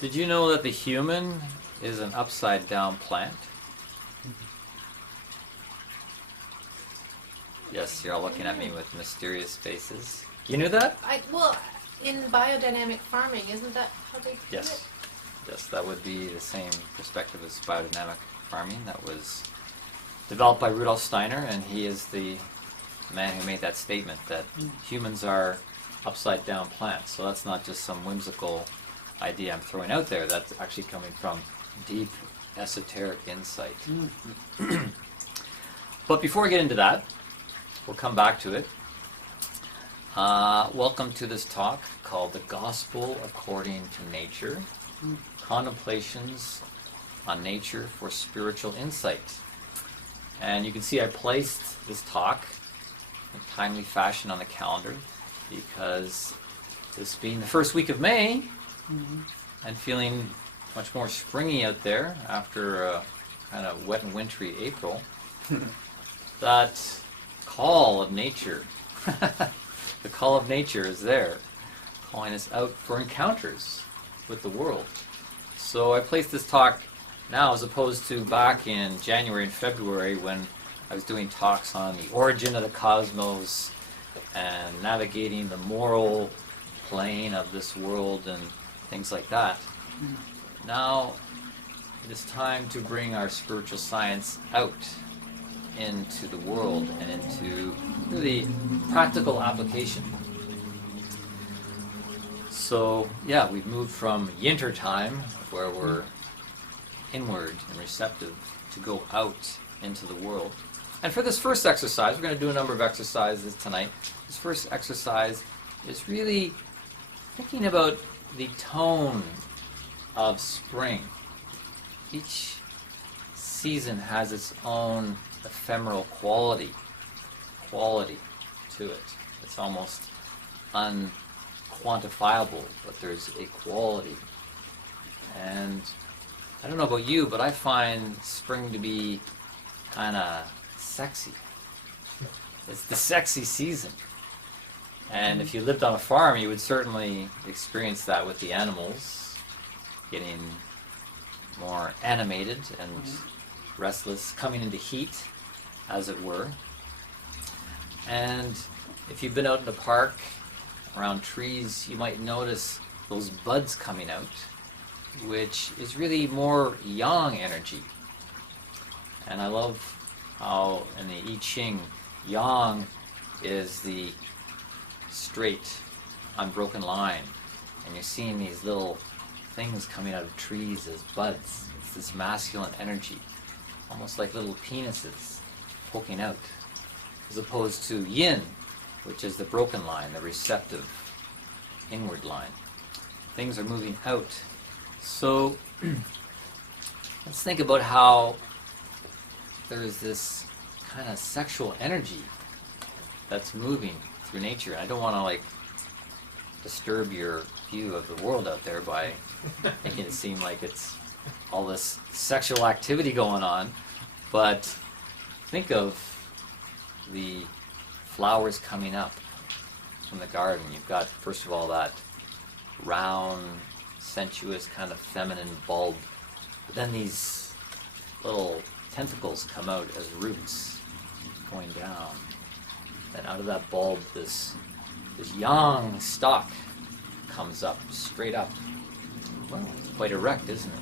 Did you know that the human is an upside down plant? Yes, you're all looking at me with mysterious faces. You knew that? Well, in biodynamic farming, isn't that how they do Yes. Yes, that would be the same perspective as biodynamic farming. That was developed by Rudolf Steiner, and he is the man who made that statement that humans are upside down plants. So that's not just some whimsical idea I'm throwing out there. That's actually coming from deep esoteric insight. But before we get into that, we'll come back to it. Welcome to this talk called The Gospel According to Nature, Contemplations on Nature for Spiritual Insight. And you can see I placed this talk in a timely fashion on the calendar because this being the first week of May and feeling much more springy out there after a kind of wet and wintry April, that call of nature, the call of nature is there, calling us out for encounters with the world. So I placed this talk now as opposed to back in January and February when I was doing talks on the origin of the cosmos and navigating the moral plane of this world and things like that. Now it is time to bring our spiritual science out into the world and into really practical application. So yeah, we've moved from yinter time, where we're inward and receptive, to go out into the world. And for this first exercise, we're going to do a number of exercises tonight. This first exercise is really thinking about the tone of spring. Each season has its own ephemeral quality to it. It's almost unquantifiable, but there's a quality. And I don't know about you, but I find spring to be kind of sexy. It's the sexy season. And if you lived on a farm, you would certainly experience that with the animals getting more animated and restless, coming into heat, as it were. And if you've been out in the park around trees, you might notice those buds coming out, which is really more yang energy. And I love how in the I Ching, yang is the straight, unbroken line. And you're seeing these little things coming out of trees as buds. It's this masculine energy, almost like little penises poking out, as opposed to yin, which is the broken line, the receptive inward line. Things are moving out. So let's think about how there's this kind of sexual energy that's moving through nature. I don't want to disturb your view of the world out there by making it seem like it's all this sexual activity going on, but think of the flowers coming up from the garden. You've got, first of all, that round, sensuous, kind of feminine bulb. But then these little tentacles come out as roots going down. Then out of that bulb, this yang stalk comes up, straight up. Well, it's quite erect, isn't it?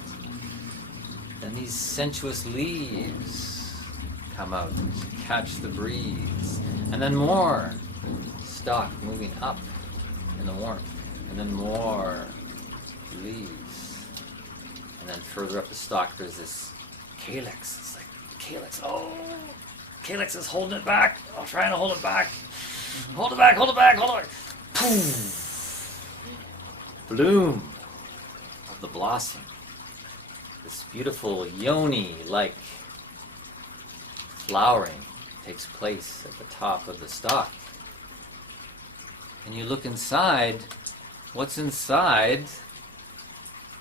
Then these sensuous leaves come out, catch the breeze. And then more stalk moving up in the warmth. And then more leaves. And then further up the stalk, there's this calyx. It's like calyx. Oh, calyx is holding it back. I'm trying to hold it back. Hold it back, hold it back, hold it back. Poof. Bloom of the blossom. This beautiful yoni-like flowering takes place at the top of the stalk. And you look inside, what's inside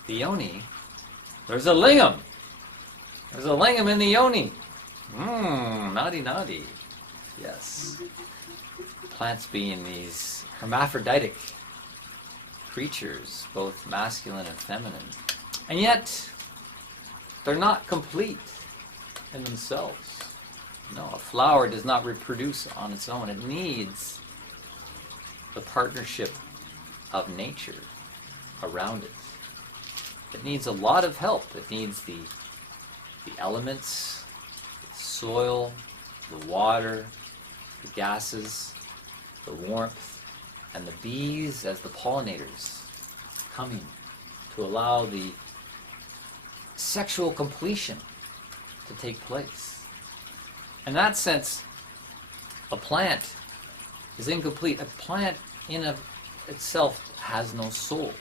the yoni? There's a lingam. There's a lingam in the yoni. Naughty, naughty. Yes. Plants being these hermaphroditic creatures, both masculine and feminine. And yet, they're not complete in themselves. No, a flower does not reproduce on its own. It needs the partnership of nature around it. It needs a lot of help. It needs the elements, the soil, the water, the gases, the warmth, and the bees as the pollinators coming to allow the sexual completion to take place. In that sense, a plant is incomplete. A plant in of itself has no soul.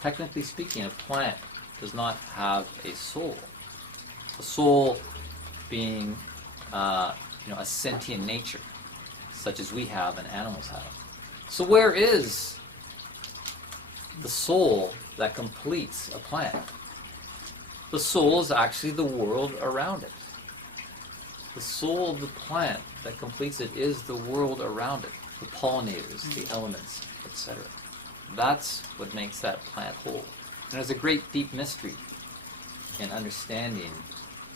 Technically speaking, a plant does not have a soul. A soul being a sentient nature, such as we have and animals have. So where is the soul that completes a plant? The soul is actually the world around it. The soul of the plant that completes it is the world around it, the pollinators, the elements, etc. That's what makes that plant whole. And there's a great deep mystery in understanding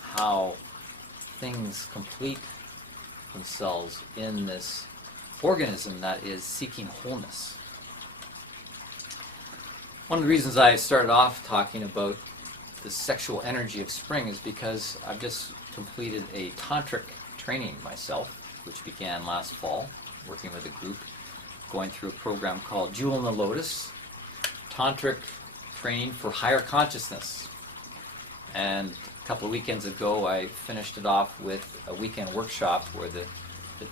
how things complete themselves in this organism that is seeking wholeness. One of the reasons I started off talking about the sexual energy of spring is because I've just completed a tantric training myself, which began last fall, working with a group, going through a program called Jewel in the Lotus, tantric training for higher consciousness. And a couple of weekends ago, I finished it off with a weekend workshop where the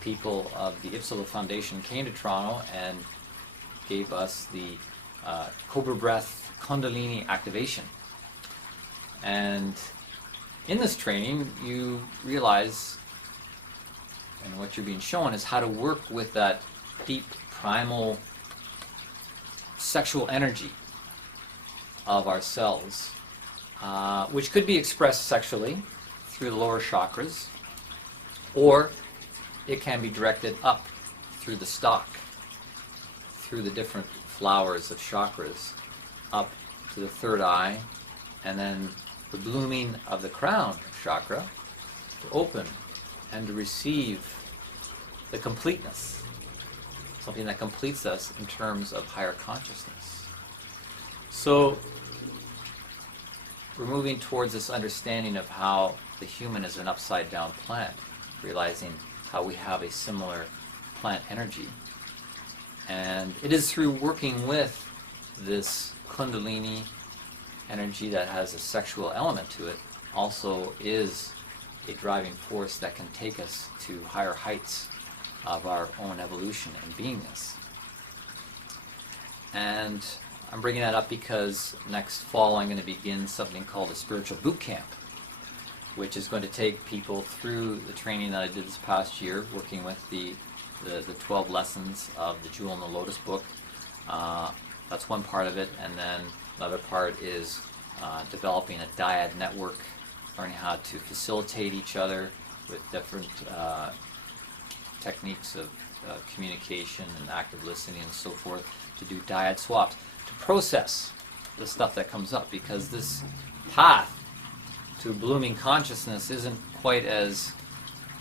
people of the Ipsala Foundation came to Toronto and gave us the Cobra Breath Kundalini activation. And in this training, you realize, and what you're being shown is how to work with that deep, primal, sexual energy of ourselves, which could be expressed sexually through the lower chakras, or it can be directed up through the stalk, through the different flowers of chakras, up to the third eye, and then the blooming of the crown chakra to open and to receive the completeness, something that completes us in terms of higher consciousness. So we're moving towards this understanding of how the human is an upside down plant, realizing how we have a similar plant energy. And it is through working with this Kundalini energy that has a sexual element to it, also is a driving force that can take us to higher heights of our own evolution and beingness. And I'm bringing that up because next fall I'm going to begin something called a spiritual boot camp, which is going to take people through the training that I did this past year, working with the 12 lessons of the Jewel in the Lotus book. That's one part of it, and then another part is developing a dyad network, learning how to facilitate each other with different techniques of communication and active listening and so forth, to do dyad swaps, to process the stuff that comes up, because this path to blooming consciousness isn't quite as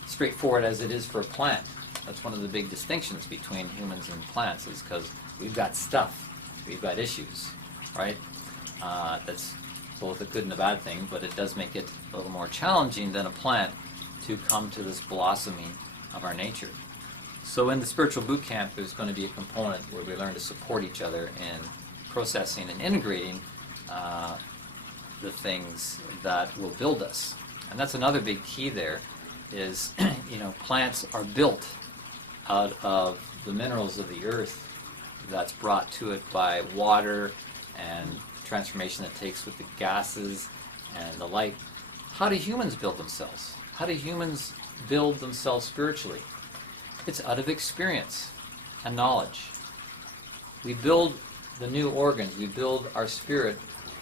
straightforward as it is for a plant. That's one of the big distinctions between humans and plants, is because we've got stuff, we've got issues, right? That's both a good and a bad thing, but it does make it a little more challenging than a plant to come to this blossoming of our nature. So in the spiritual boot camp, there's going to be a component where we learn to support each other in processing and integrating the things that will build us. And that's another big key there, is plants are built out of the minerals of the earth that's brought to it by water and transformation that takes with the gases and the light. How do humans build themselves? How do humans build themselves spiritually? It's out of experience and knowledge. We build the new organs, we build our spirit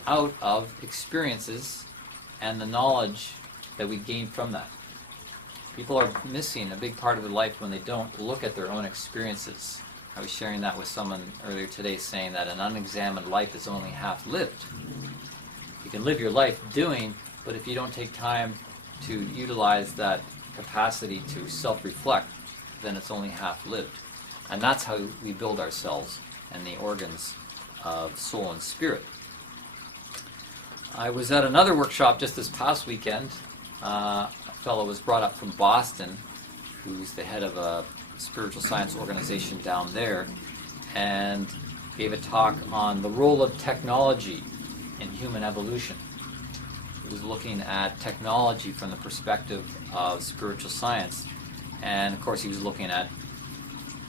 out of experiences and the knowledge that we gain from that. People are missing a big part of their life when they don't look at their own experiences I was sharing that with someone earlier today, saying that an unexamined life is only half lived. You can live your life doing, but if you don't take time to utilize that capacity to self-reflect, then it's only half lived. And that's how we build ourselves and the organs of soul and spirit. I was at another workshop just this past weekend. A fellow was brought up from Boston, who's the head of a spiritual science organization down there, and gave a talk on the role of technology in human evolution. He was looking at technology from the perspective of spiritual science, and of course he was looking at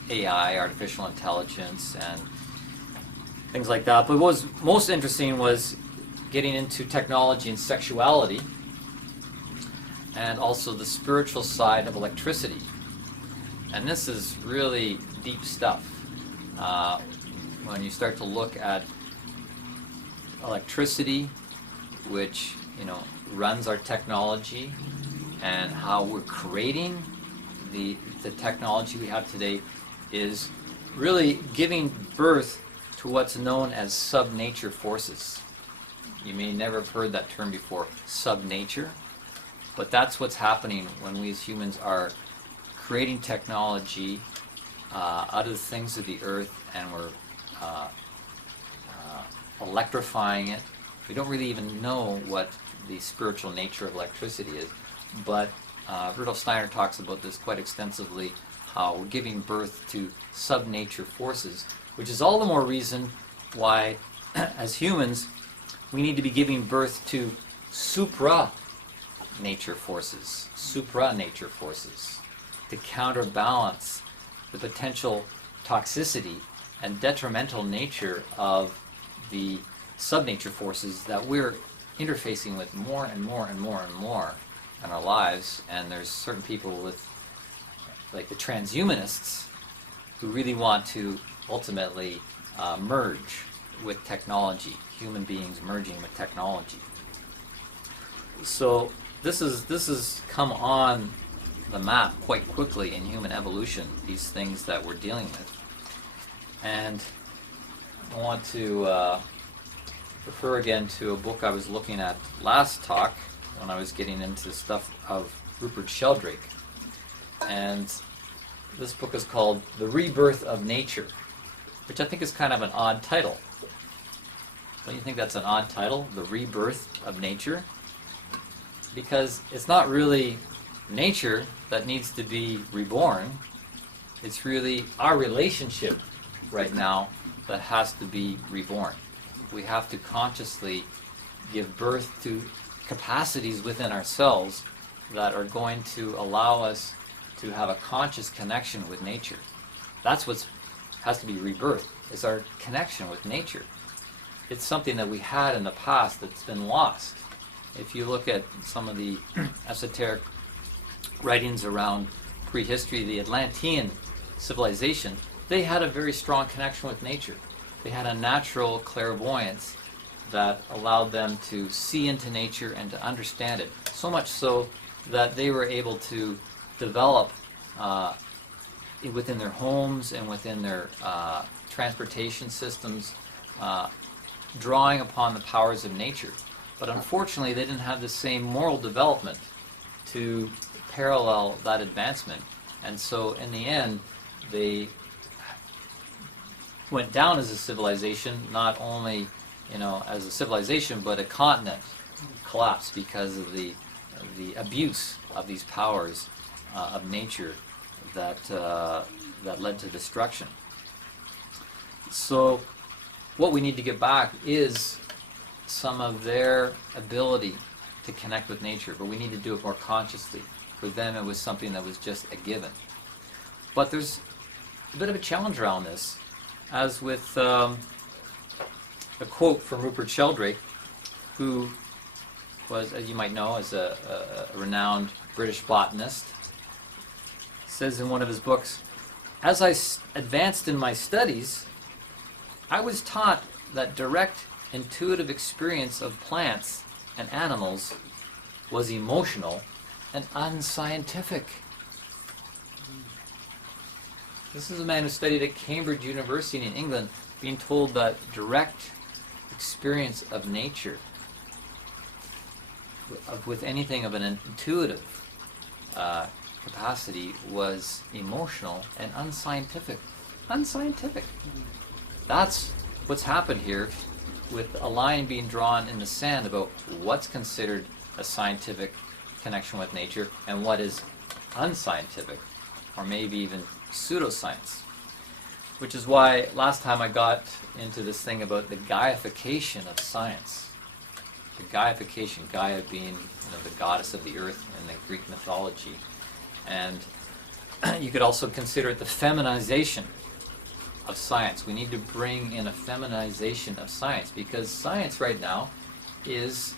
AI, artificial intelligence, and things like that. But what was most interesting was getting into technology and sexuality, and also the spiritual side of electricity. And this is really deep stuff. When you start to look at electricity, which runs our technology, and how we're creating the technology we have today, is really giving birth to what's known as sub-nature forces. You may never have heard that term before, sub-nature, but that's what's happening when we as humans are creating technology out of the things of the earth, and we're electrifying it. We don't really even know what the spiritual nature of electricity is, but Rudolf Steiner talks about this quite extensively, how we're giving birth to sub-nature forces, which is all the more reason why, as humans, we need to be giving birth to supra-nature forces, to counterbalance the potential toxicity and detrimental nature of the sub-nature forces that we're interfacing with more and more and more and more in our lives. And there's certain people with, like the transhumanists, who really want to ultimately merge with technology, human beings merging with technology. So this has come on the map quite quickly in human evolution, these things that we're dealing with. And I want to refer again to a book I was looking at last talk when I was getting into stuff of Rupert Sheldrake. And this book is called The Rebirth of Nature, which I think is kind of an odd title. Don't you think that's an odd title, The Rebirth of Nature? Because it's not really nature that needs to be reborn. It's really our relationship right now that has to be reborn. We have to consciously give birth to capacities within ourselves that are going to allow us to have a conscious connection with nature. That's what has to be rebirthed, is our connection with nature. It's something that we had in the past that's been lost. If you look at some of the esoteric writings around prehistory, the Atlantean civilization, they had a very strong connection with nature. They had a natural clairvoyance that allowed them to see into nature and to understand it. So much so that they were able to develop within their homes and within their transportation systems, drawing upon the powers of nature. But unfortunately, they didn't have the same moral development to parallel that advancement. And so in the end, they went down as a civilization, not only as a civilization, but a continent collapsed because of the abuse of these powers of nature that led to destruction. So what we need to get back is some of their ability to connect with nature, but we need to do it more consciously. For them, it was something that was just a given. But there's a bit of a challenge around this, as with a quote from Rupert Sheldrake, who was, as you might know, is a renowned British botanist. Says in one of his books, "As I advanced in my studies, I was taught that direct intuitive experience of plants and animals was emotional and unscientific." This is a man who studied at Cambridge University in England, being told that direct experience of nature, with anything of an intuitive capacity, was emotional and unscientific. Unscientific. That's what's happened here, with a line being drawn in the sand about what's considered a scientific connection with nature and what is unscientific, or maybe even pseudoscience. Which is why last time I got into this thing about the Gaification of science. The Gaification, Gaia being the goddess of the earth in the Greek mythology. And you could also consider it the feminization of science. We need to bring in a feminization of science, because science right now is,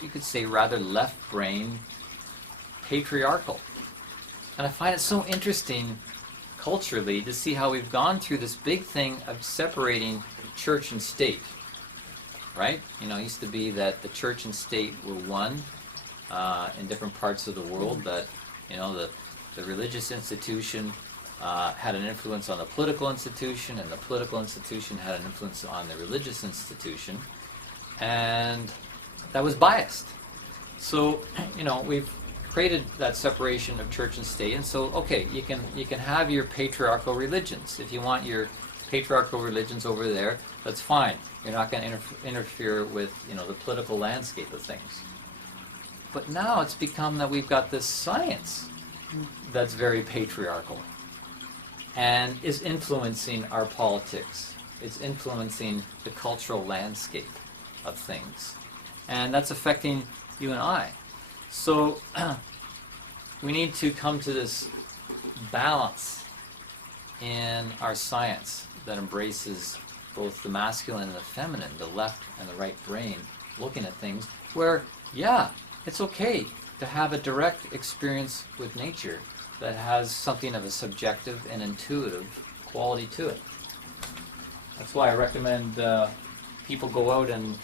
you could say, rather left-brain, patriarchal. And I find it so interesting culturally to see how we've gone through this big thing of separating church and state. Right? It used to be that the church and state were one in different parts of the world, that the religious institution had an influence on the political institution, and the political institution had an influence on the religious institution, and that was biased. So, we've created that separation of church and state, and so, okay, you can have your patriarchal religions. If you want your patriarchal religions over there, that's fine. You're not going to interfere with, the political landscape of things. But now it's become that we've got this science that's very patriarchal and is influencing our politics. It's influencing the cultural landscape of things. And that's affecting you and I. So we need to come to this balance in our science that embraces both the masculine and the feminine, the left and the right brain, looking at things where, yeah, it's okay to have a direct experience with nature that has something of a subjective and intuitive quality to it. That's why I recommend people go out and,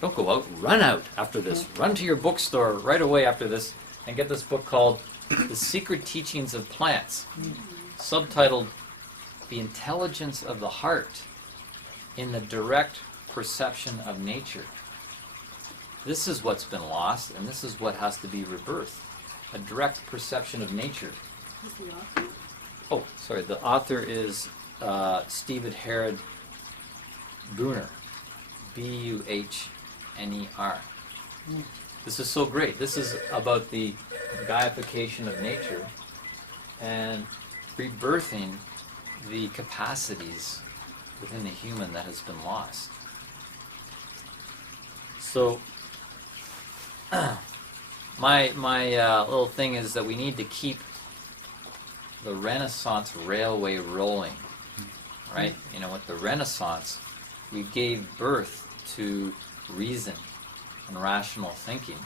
don't go out, run out after this. Run to your bookstore right away after this and get this book called The Secret Teachings of Plants, subtitled The Intelligence of the Heart in the Direct Perception of Nature. This is what's been lost, and this is what has to be rebirthed. A direct perception of nature. Who's the author? Oh, sorry, the author is Stephen Herod Buhner. Buhner. This is so great. This is about the Gaification of nature and rebirthing the capacities within the human that has been lost. So, my little thing is that we need to keep the Renaissance railway rolling, right? With the Renaissance, we gave birth to reason and rational thinking,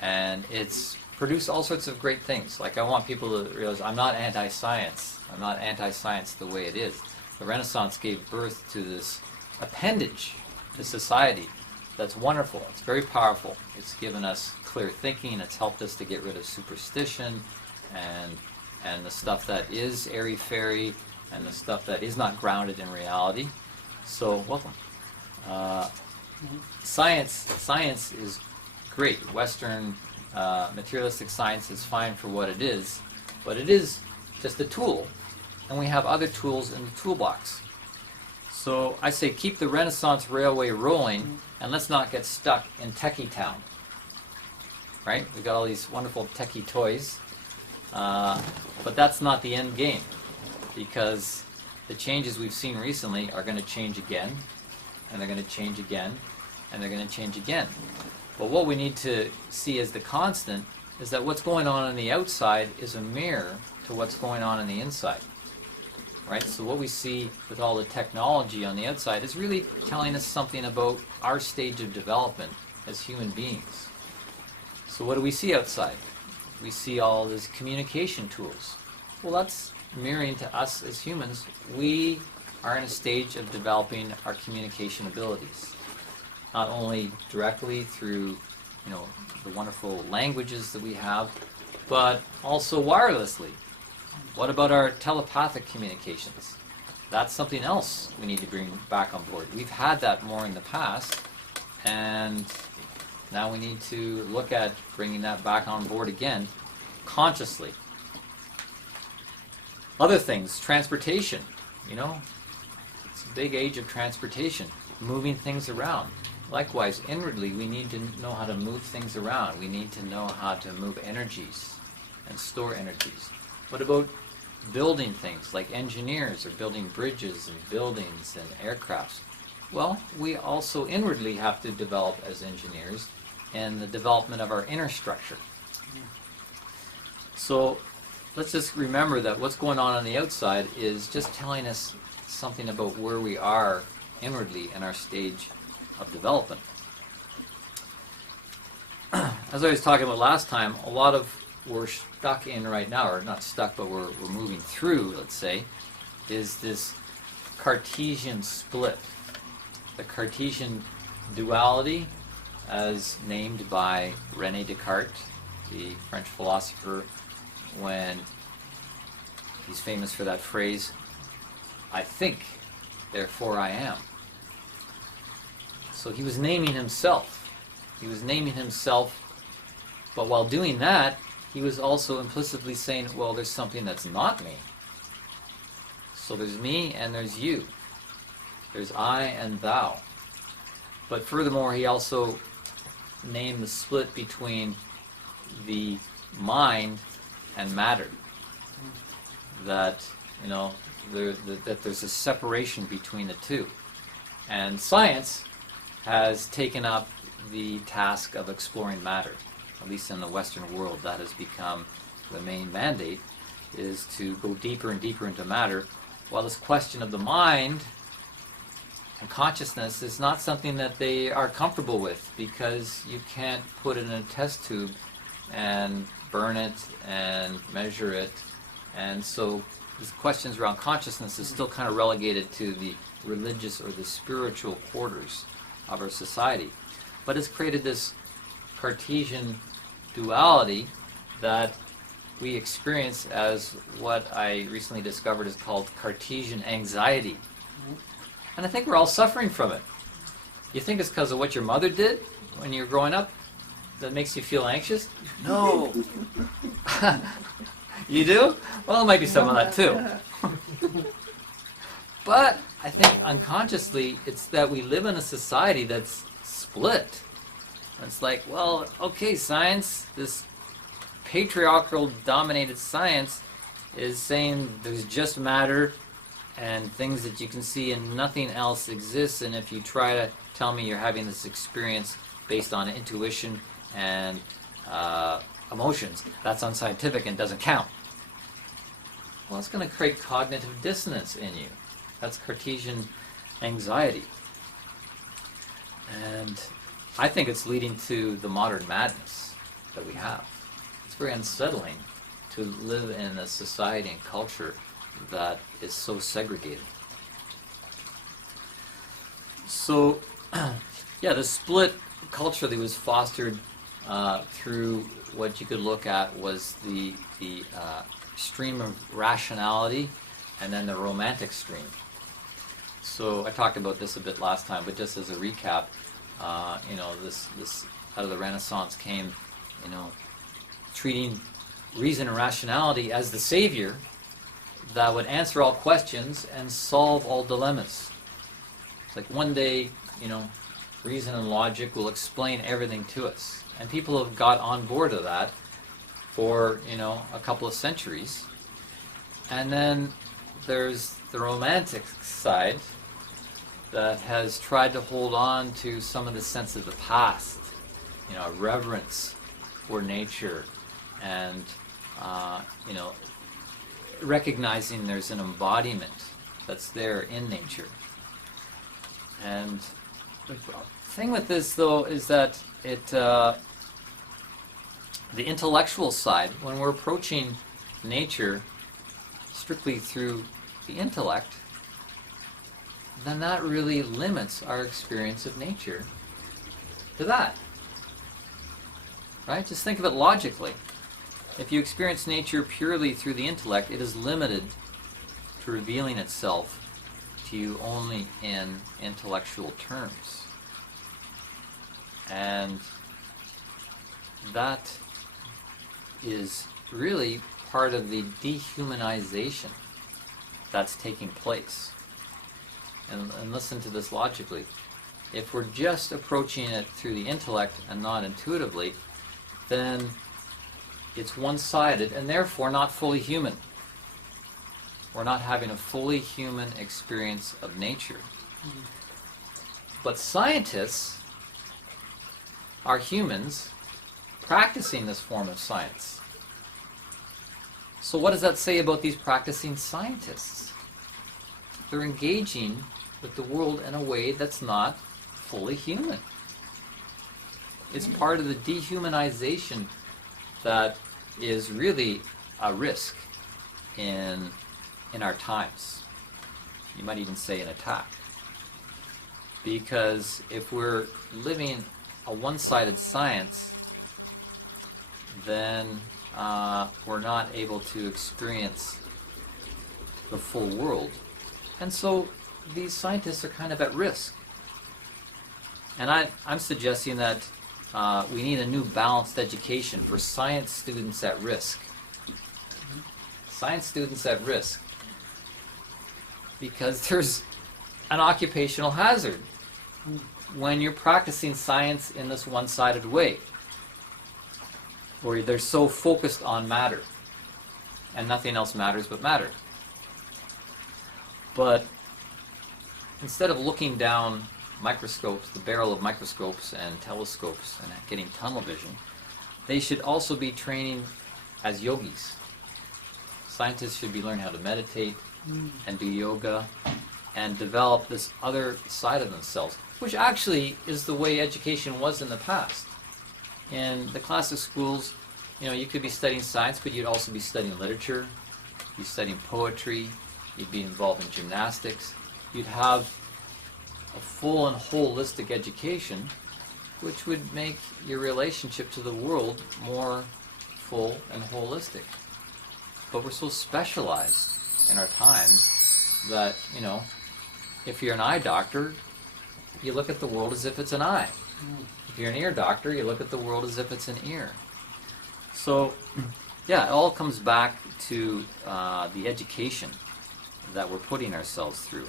and it's produced all sorts of great things. Like, I want people to realize I'm not anti-science. I'm not anti-science the way it is. The Renaissance gave birth to this appendage to society that's wonderful. It's very powerful. It's given us clear thinking. It's helped us to get rid of superstition and the stuff that is airy-fairy and the stuff that is not grounded in reality. So, welcome. Science is great. Western materialistic science is fine for what it is, but it is just a tool, and we have other tools in the toolbox. So I say keep the Renaissance railway rolling, and let's not get stuck in techie town. Right? We've got all these wonderful techie toys, but that's not the end game, because the changes we've seen recently are going to change again, and they're going to change again, and they're going to change again. But what we need to see as the constant is that what's going on the outside is a mirror to what's going on the inside. Right? So what we see with all the technology on the outside is really telling us something about our stage of development as human beings. So what do we see outside? We see all these communication tools. Well, that's mirroring to us as humans. We are in a stage of developing our communication abilities. Not only directly through, the wonderful languages that we have, but also wirelessly. What about our telepathic communications? That's something else we need to bring back on board. We've had that more in the past, and now we need to look at bringing that back on board again, consciously. Other things, transportation, it's a big age of transportation, moving things around. Likewise, inwardly, we need to know how to move things around. We need to know how to move energies and store energies. What about building things, like engineers are building bridges and buildings and aircrafts? Well, we also inwardly have to develop as engineers in the development of our inner structure. So let's just remember that what's going on the outside is just telling us something about where we are inwardly in our stage of development. As I was talking about last time, a lot of we're stuck in right now, or not stuck, but we're moving through, let's say, is this Cartesian split. The Cartesian duality, as named by René Descartes, the French philosopher, when he's famous for that phrase, "I think, therefore I am." So he was naming himself. He was naming himself, but while doing that, he was also implicitly saying, well, there's something that's not me. So there's me and there's you. There's I and thou. But furthermore, he also named the split between the mind and matter. That, that there's a separation between the two. And science has taken up the task of exploring matter. At least in the Western world, that has become the main mandate, is to go deeper and deeper into matter, while this question of the mind and consciousness is not something that they are comfortable with, because you can't put it in a test tube and burn it and measure it. And so these questions around consciousness is still kind of relegated to the religious or the spiritual quarters of our society. But it's created this Cartesian duality that we experience as what I recently discovered is called Cartesian anxiety. And I think we're all suffering from it. You think it's because of what your mother did when you were growing up that makes you feel anxious? No. You do? Well, it might be some of that too. But I think unconsciously it's that we live in a society that's split. It's like, well, okay, science, this patriarchal dominated science is saying there's just matter and things that you can see and nothing else exists, and if you try to tell me you're having this experience based on intuition and emotions, that's unscientific and doesn't count. Well, it's going to create cognitive dissonance in you. That's Cartesian anxiety. And I think it's leading to the modern madness that we have. It's very unsettling to live in a society and culture that is so segregated. So, the split culture that was fostered through what you could look at was the stream of rationality and then the romantic stream. So I talked about this a bit last time, but just as a recap, this out of the Renaissance came, treating reason and rationality as the savior that would answer all questions and solve all dilemmas. It's like one day, reason and logic will explain everything to us. And people have got on board of that for, a couple of centuries. And then there's the romantic side that has tried to hold on to some of the sense of the past, a reverence for nature and, recognizing there's an embodiment that's there in nature. And the thing with this, though, is that the intellectual side, when we're approaching nature strictly through the intellect, then that really limits our experience of nature to that. Right? Just think of it logically. If you experience nature purely through the intellect, it is limited to revealing itself to you only in intellectual terms. And that is really part of the dehumanization that's taking place. And listen to this logically. If we're just approaching it through the intellect and not intuitively, then it's one-sided and therefore not fully human. We're not having a fully human experience of nature. But scientists are humans practicing this form of science. So what does that say about these practicing scientists? They're engaging with the world in a way that's not fully human. It's part of the dehumanization that is really a risk in our times. You might even say an attack. Because if we're living a one-sided science, then we're not able to experience the full world. And so these scientists are kind of at risk. And I'm suggesting that we need a new balanced education for science students at risk. Science students at risk. Because there's an occupational hazard when you're practicing science in this one-sided way, where they're so focused on matter, and nothing else matters but matter. But instead of looking down microscopes, the barrel of microscopes and telescopes, and getting tunnel vision, they should also be training as yogis. Scientists should be learning how to meditate and do yoga and develop this other side of themselves, which actually is the way education was in the past. In the classic schools, you could be studying science, but you'd also be studying literature, you'd be studying poetry, you'd be involved in gymnastics. You'd have a full and holistic education, which would make your relationship to the world more full and holistic. But we're so specialized in our times that, if you're an eye doctor, you look at the world as if it's an eye. If you're an ear doctor, you look at the world as if it's an ear. So, yeah, it all comes back to the education that we're putting ourselves through.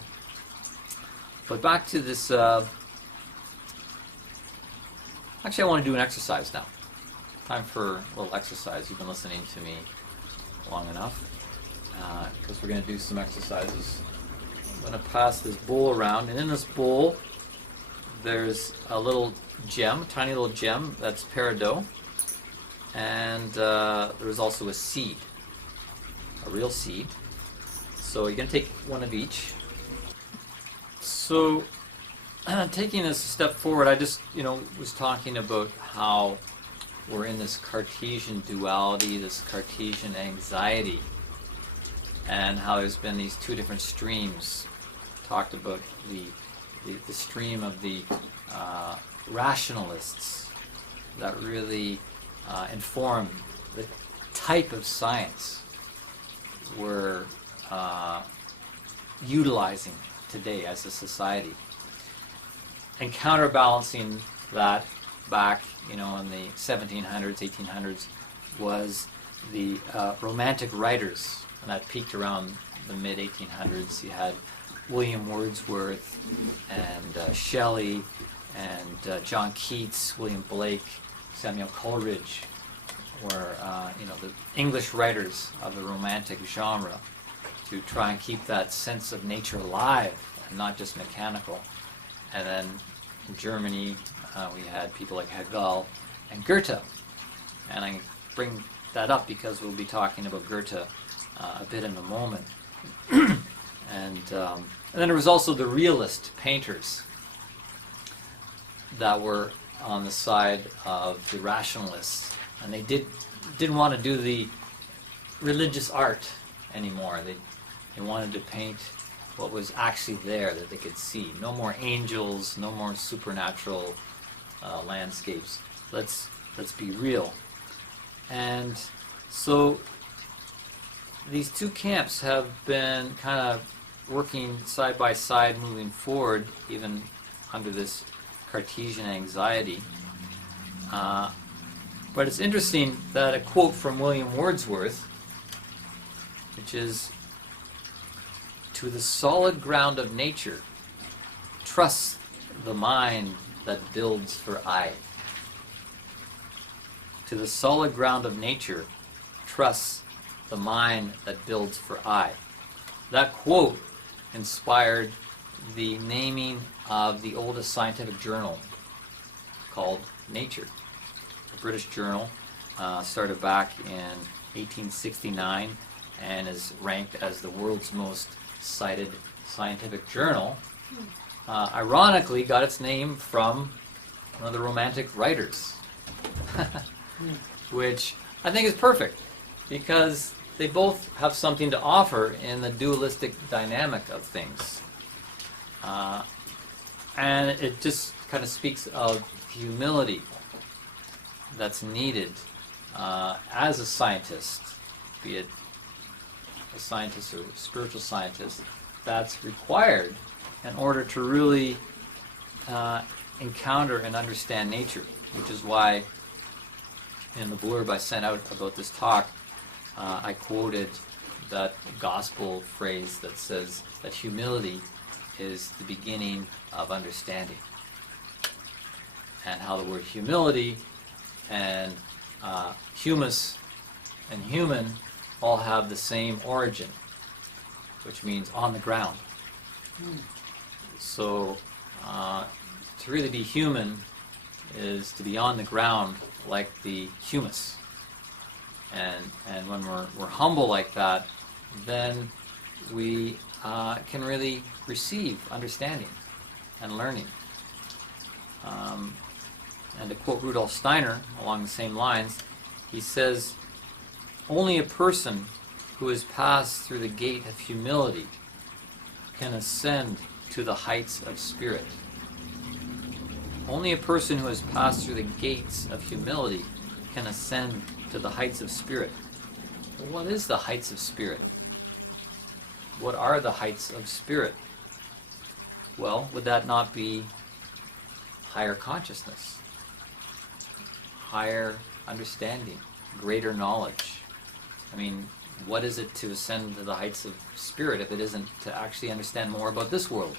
But back to this, actually I want to do an exercise now. Time for a little exercise. You've been listening to me long enough, because we're going to do some exercises. I'm going to pass this bowl around, and in this bowl there's a little gem, a tiny little gem, that's peridot, and there's also a seed, a real seed. So you're going to take one of each. So taking this a step forward, I just was talking about how we're in this Cartesian duality, this Cartesian anxiety, and how there's been these two different streams. Talked about the stream of the rationalists that really inform the type of science we're utilizing today as a society, and counterbalancing that back in the 1700s, 1800s was the Romantic writers, and that peaked around the mid-1800s. You had William Wordsworth and Shelley and John Keats, William Blake, Samuel Coleridge were the English writers of the Romantic genre, to try and keep that sense of nature alive and not just mechanical. And then in Germany, we had people like Hegel and Goethe. And I bring that up because we'll be talking about Goethe a bit in a moment. And then there was also the realist painters that were on the side of the rationalists, and they didn't want to do the religious art anymore. They wanted to paint what was actually there that they could see. No more angels, no more supernatural landscapes. Let's be real. And So these two camps have been kind of working side by side, moving forward, even under this Cartesian anxiety. But it's interesting that a quote from William Wordsworth, which is, "To the solid ground of nature, trust the mind that builds for aye." To the solid ground of nature, trust the mind that builds for aye. That quote inspired the naming of the oldest scientific journal called Nature. A British journal, started back in 1869 and is ranked as the world's most cited scientific journal. Ironically, got its name from one of the Romantic writers, which I think is perfect because they both have something to offer in the dualistic dynamic of things. And it just kind of speaks of humility that's needed as a scientist, be it a scientist or a spiritual scientist, that's required in order to really encounter and understand nature, which is why in the blurb I sent out about this talk, I quoted that gospel phrase that says that humility is the beginning of understanding, and how the word humility and humus and human all have the same origin, which means on the ground. So to really be human is to be on the ground like the humus. And when we're humble like that, then we can really receive understanding and learning. And to quote Rudolf Steiner along the same lines, he says, "Only a person who has passed through the gate of humility can ascend to the heights of spirit." Only a person who has passed through the gates of humility can ascend to the heights of spirit. Well, what is the heights of spirit? What are the heights of spirit? Well, would that not be higher consciousness, higher understanding, greater knowledge? I mean, what is it to ascend to the heights of spirit if it isn't to actually understand more about this world?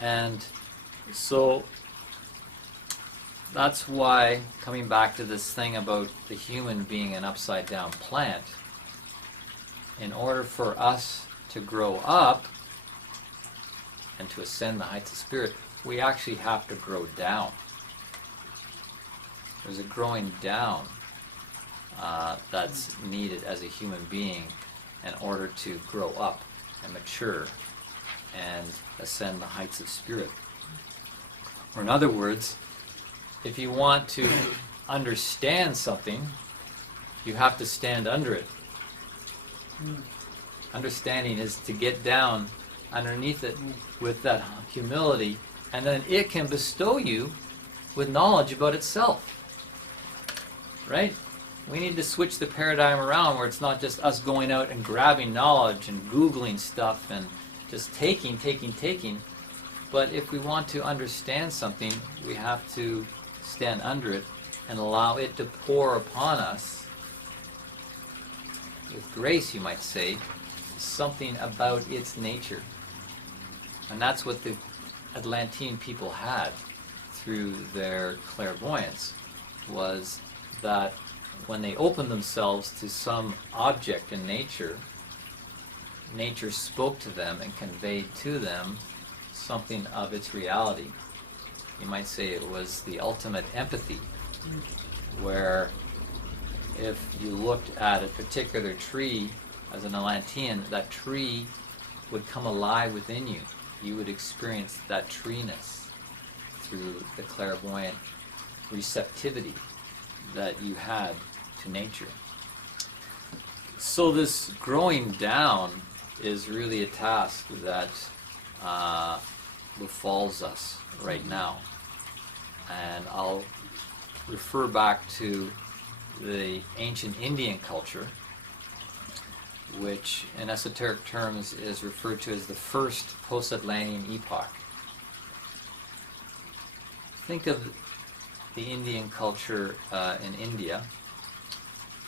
And so that's why, coming back to this thing about the human being an upside down plant, in order for us to grow up and to ascend the heights of spirit, we actually have to grow down. There's a growing down that's needed as a human being in order to grow up and mature and ascend the heights of spirit. Or in other words, if you want to understand something, you have to stand under it. Understanding is to get down underneath it with that humility, and then it can bestow you with knowledge about itself. Right? We need to switch the paradigm around where it's not just us going out and grabbing knowledge and Googling stuff and just taking. But if we want to understand something, we have to stand under it and allow it to pour upon us with grace, you might say, something about its nature. And that's what the Atlantean people had through their clairvoyance, was that when they opened themselves to some object in nature, nature spoke to them and conveyed to them something of its reality. You might say it was the ultimate empathy, where if you looked at a particular tree as an Atlantean, that tree would come alive within you. You would experience that treeness through the clairvoyant receptivity that you had to nature. So this growing down is really a task that befalls us right now. And I'll refer back to the ancient Indian culture, which in esoteric terms is referred to as the first post-Atlantean epoch. Think of the Indian culture in India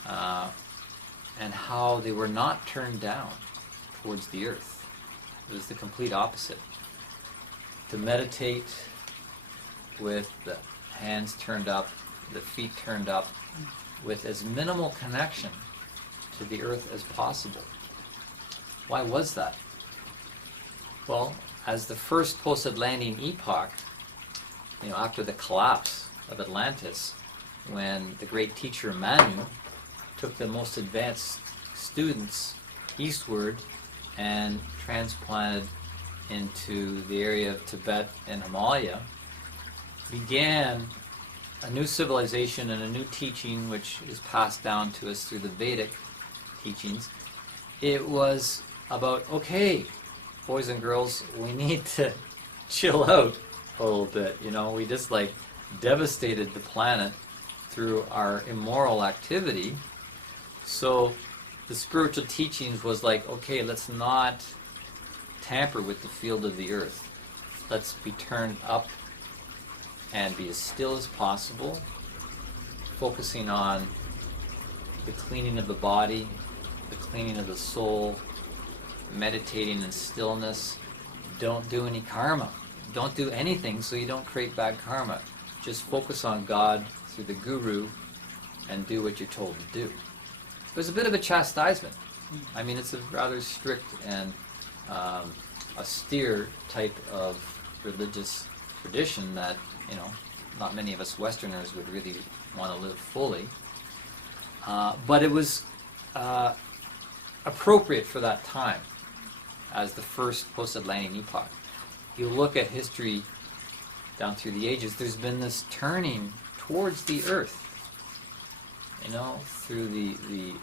and how they were not turned down towards the earth. It was the complete opposite. To meditate with the hands turned up, the feet turned up, with as minimal connection to the earth as possible. Why was that? Well, as the first post-Atlantean epoch, after the collapse of Atlantis, when the great teacher Manu took the most advanced students eastward and transplanted into the area of Tibet and Himalaya, began a new civilization and a new teaching which is passed down to us through the Vedic teachings. It was about, okay, boys and girls, we need to chill out a little bit. We just devastated the planet through our immoral activity. So the spiritual teachings was okay, let's not tamper with the field of the earth. Let's be turned up and be as still as possible, focusing on the cleaning of the body, the cleaning of the soul, meditating in stillness. Don't do any karma. Don't do anything so you don't create bad karma. Just focus on God through the guru and do what you're told to do. It was a bit of a chastisement. It's a rather strict and austere type of religious tradition that, not many of us Westerners would really want to live fully. But it was appropriate for that time as the first post-Atlantean epoch. You look at history down through the ages, there's been this turning towards the earth, through the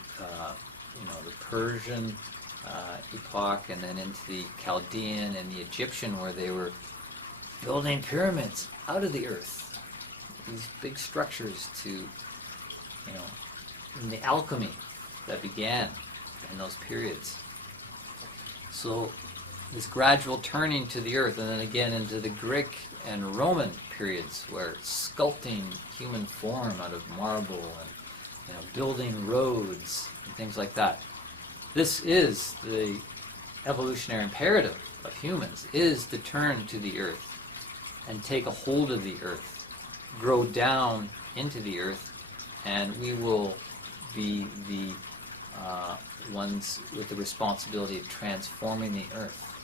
Persian epoch, and then into the Chaldean and the Egyptian, where they were building pyramids out of the earth. These big structures to, in the alchemy that began in those periods. So this gradual turning to the earth, and then again into the Greek and Roman periods, where sculpting human form out of marble and building roads and things like that. This is the evolutionary imperative of humans, is to turn to the earth and take a hold of the earth, grow down into the earth, and we will be the ones with the responsibility of transforming the earth,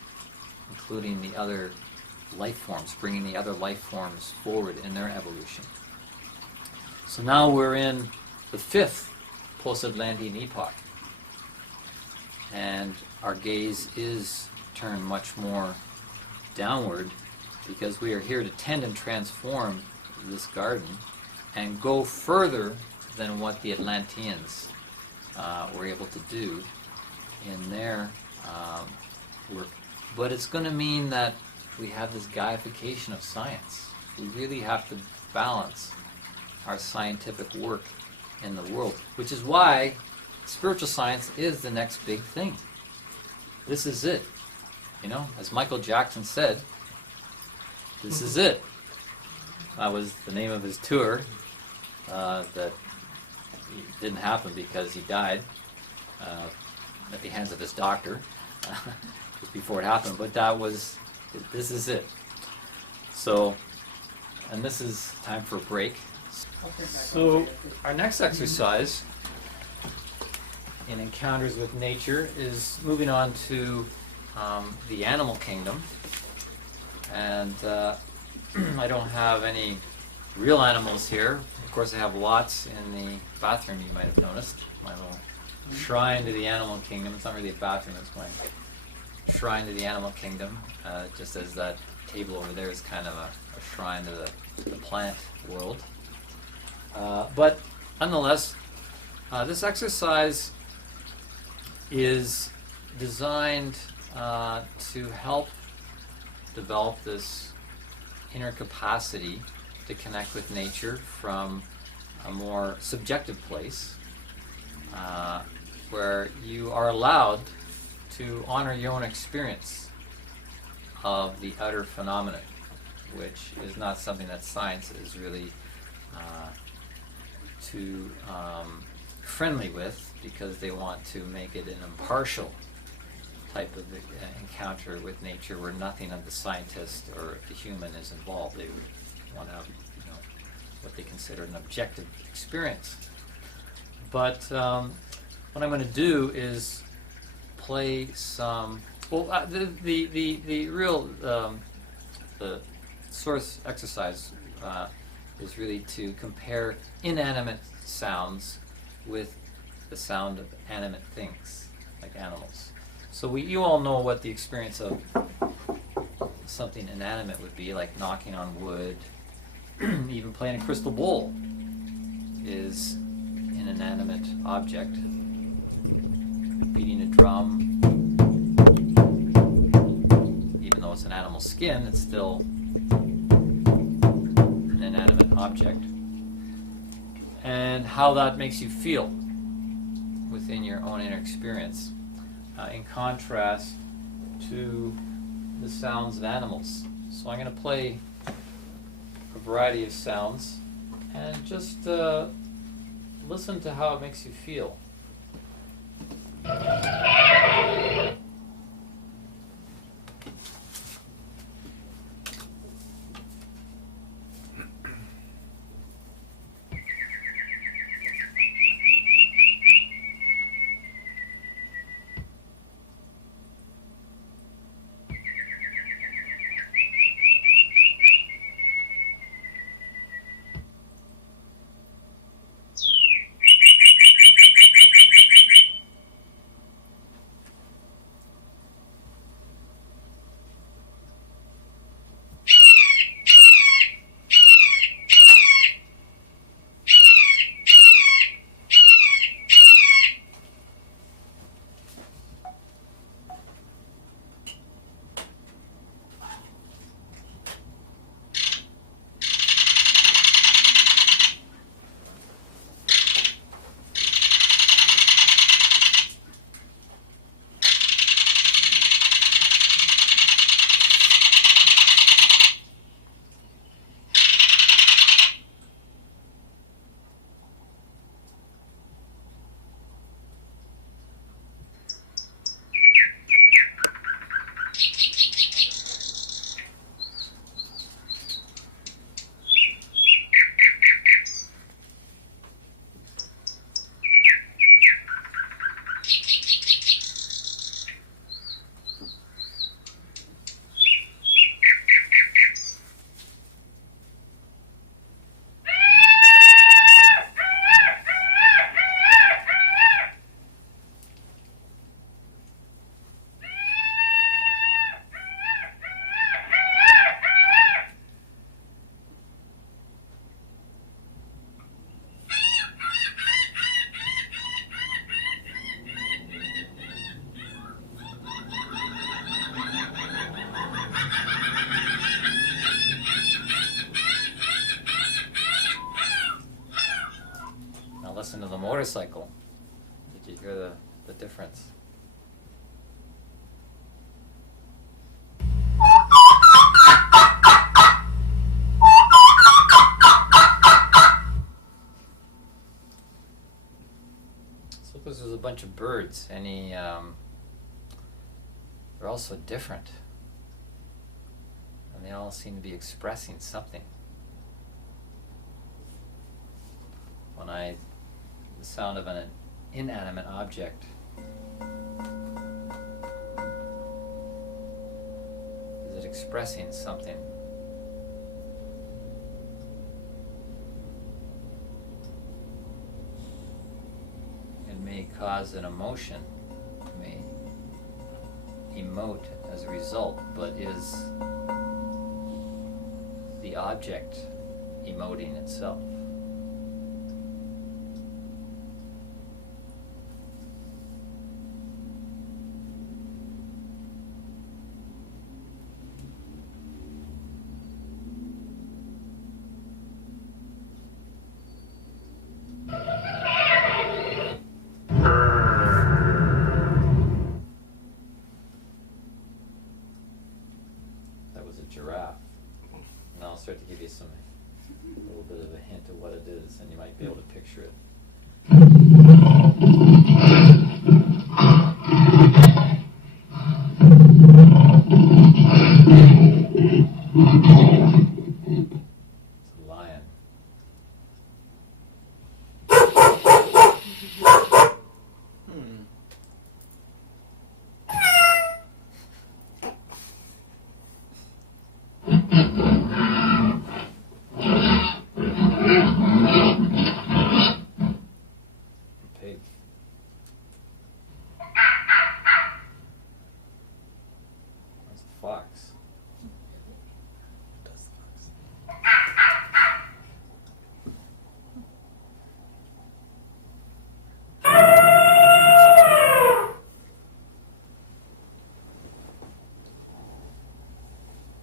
including the other life forms, bringing the other life forms forward in their evolution. So now we're in the fifth post-Atlantean epoch, and our gaze is turned much more downward, because we are here to tend and transform this garden and go further than what the Atlanteans were able to do in their work. But it's going to mean that we have this Gaification of science. We really have to balance our scientific work in the world, which is why spiritual science is the next big thing. This is it. As Michael Jackson said, this is it. That was the name of his tour. That didn't happen because he died at the hands of his doctor just before it happened. But this is it. So, and this is time for a break. So, our next exercise in Encounters with Nature is moving on to the animal kingdom. And I don't have any real animals here. Of course, I have lots in the bathroom, you might have noticed. My little shrine to the animal kingdom. It's not really a bathroom, it's my shrine to the animal kingdom. Just as that table over there is kind of a shrine to the plant world. But nonetheless, this exercise is designed to help develop this inner capacity to connect with nature from a more subjective place where you are allowed to honor your own experience of the outer phenomenon, which is not something that science is really too friendly with, because they want to make it an impartial type of encounter with nature where nothing of the scientist or the human is involved. They want to have, what they consider an objective experience. But what I'm going to do is play some. Well, the real the source exercise is really to compare inanimate sounds with the sound of animate things, like animals. So you all know what the experience of something inanimate would be, like knocking on wood, even playing a crystal bowl is an inanimate object. Beating a drum, even though it's an animal skin, it's still an inanimate object. And how that makes you feel within your own inner experience, in contrast to the sounds of animals. So I'm going to play a variety of sounds and just listen to how it makes you feel. Listen to the motorcycle. Did you hear the difference? Suppose there's a bunch of birds. They're all so different. And they all seem to be expressing something. The sound of an inanimate object is it expressing something? It may cause an emotion, it may emote as a result, but is the object emoting itself? start to give you a little bit of a hint of what it is, and you might be able to picture it. It's a lion. Pig. That's a fox.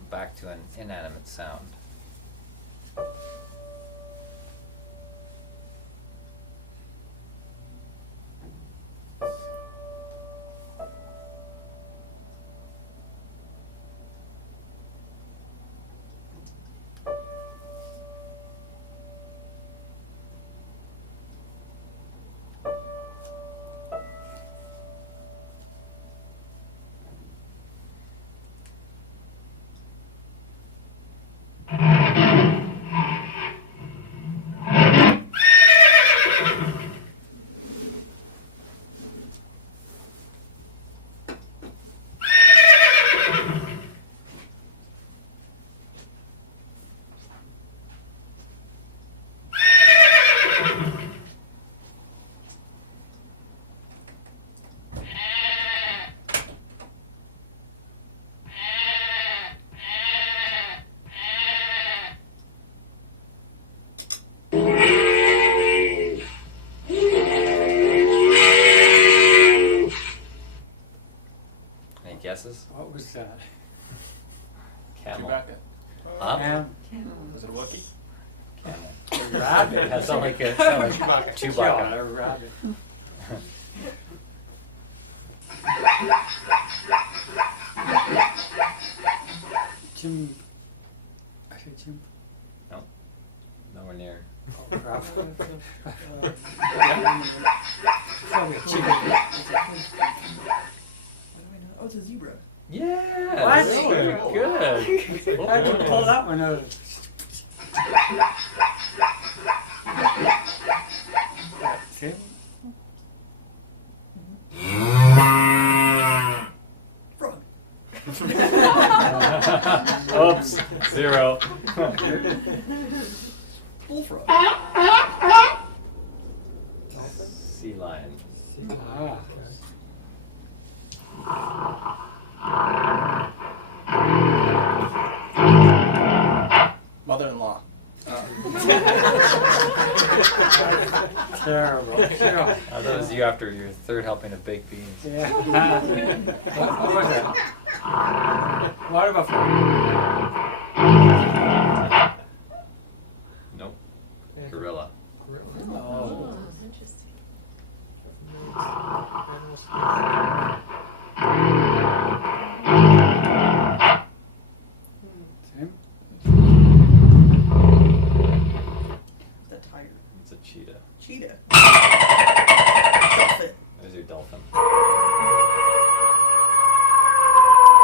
Back to an inanimate sound. Any guesses? What was that? Camel. Chewbacca. Huh? Was it a Wookiee? Camel. Rabbit. That sounds like a Chewbacca. Chewbacca. Yeah, a rabbit. Chim. I said chimp. No. Nowhere near. Oh, crap. Probably a chicken. Oh, it's a zebra. Yeah. What? Really good. I had to pull that one out. Tim? Frog. Oops. 0. Bullfrog. Sea lion. Ah. Mother-in-law. Terrible. Yeah. That was you after your third helping of baked beans. Yeah. What was that? Water buffalo. Nope. Gorilla. Oh. Interesting. Tim? The tiger. It's a cheetah. Cheetah. Dolphin. There's your dolphin.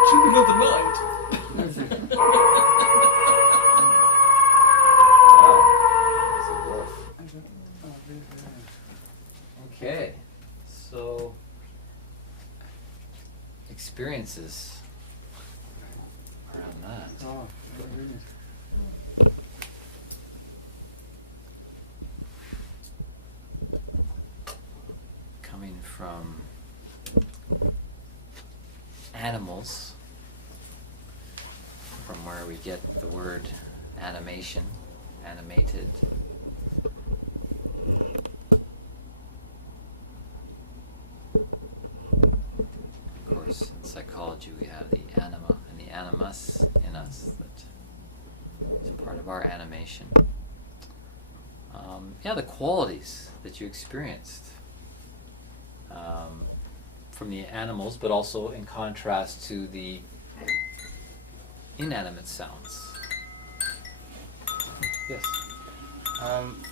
Chewing of the night. Wow. It's a wolf. Okay. So, experiences around that. Oh, goodness. Coming from animals, from where we get the word animation, animated. Of course, in psychology we have the anima and the animus in us that is part of our animation. Yeah, the qualities that you experienced from the animals, but also in contrast to the inanimate sounds. Yes.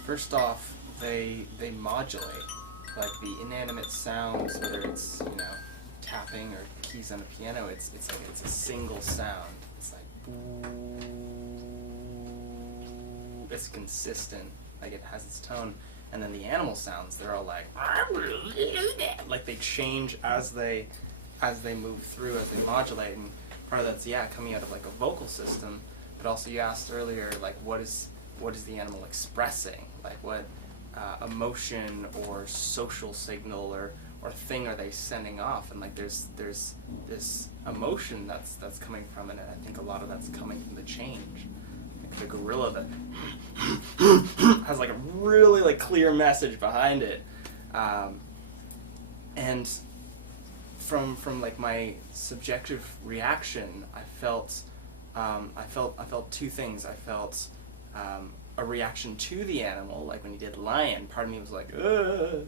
First off, they modulate, like the inanimate sounds, whether it's tapping or keys on a piano. It's like it's a single sound. It's like boo. It's consistent, like it has its tone. And then the animal sounds, they're all like they change as they move through, as they modulate. And part of that's coming out of like a vocal system. But also you asked earlier, like what is the animal expressing? Like what emotion or social signal or thing are they sending off? And like there's this emotion that's coming from it, and I think a lot of that's coming from the change. Like the gorilla that has like a really like clear message behind it, and from like my subjective reaction, I felt two things. I felt a reaction to the animal, like when he did lion. Part of me was like, oh,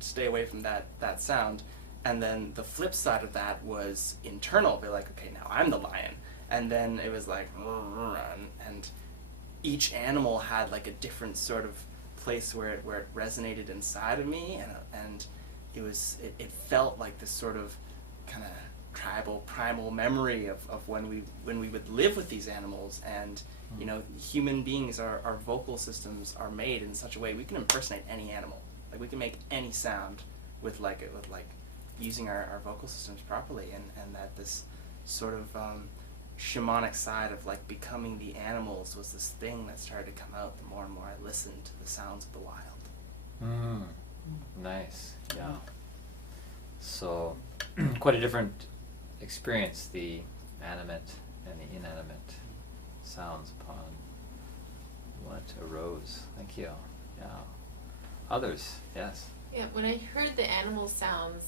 stay away from that sound. And then the flip side of that was internal. Be like, okay, now I'm the lion. And then it was like, and each animal had like a different sort of place where it resonated inside of me, and it felt like this sort of kind of tribal primal memory of when we would live with these animals. And human beings, our vocal systems are made in such a way we can impersonate any animal. Like we can make any sound with using our vocal systems properly, and that this sort of shamanic side of like becoming the animals was this thing that started to come out the more and more I listened to the sounds of the wild. Nice. Yeah. So quite a different experience, the animate and the inanimate sounds upon what arose. Thank you. Yeah. Others, yes. Yeah, when I heard the animal sounds,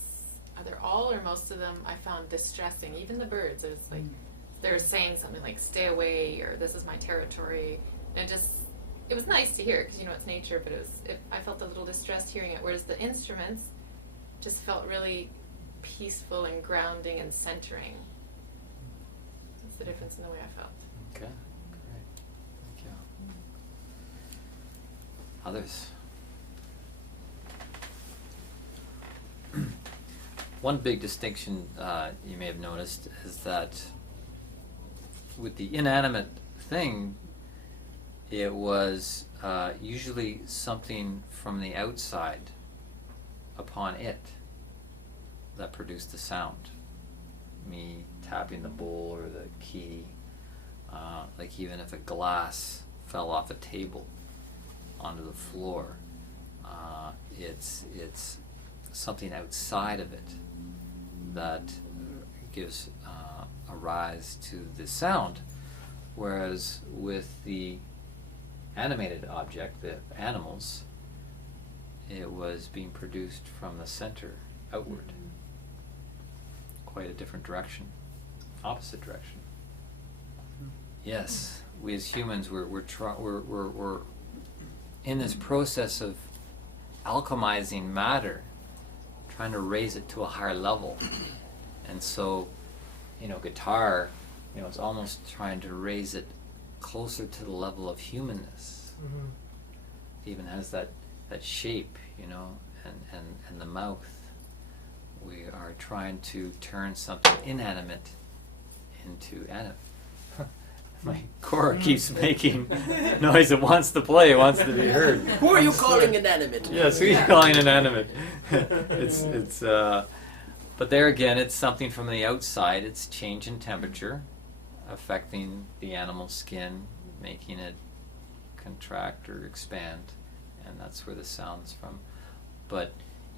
either all or most of them I found distressing. Even the birds, it was like they were saying something like "stay away" or "this is my territory," and it was nice to hear because it's nature. But I felt a little distressed hearing it. Whereas the instruments just felt really peaceful and grounding and centering. That's the difference in the way I felt. Okay, great. Thank you. Others? One big distinction you may have noticed is that with the inanimate thing, it was usually something from the outside upon it that produced the sound. Me tapping the bowl or the key, like even if a glass fell off a table onto the floor, it's something outside of it that gives a rise to the sound. Whereas with the animated object, the animals, it was being produced from the center outward. Quite a different direction, opposite direction. Yes, we as humans, we're in this process of alchemizing matter, trying to raise it to a higher level. And so, guitar, it's almost trying to raise it closer to the level of humanness. It even has that shape, and the mouth. We are trying to turn something inanimate into animate. My core keeps making noise. It wants to play. It wants to be heard. Who are you calling inanimate? Yes, who are you calling inanimate? It's but there again, it's something from the outside. It's change in temperature, affecting the animal's skin, making it contract or expand, and that's where the sound's from. But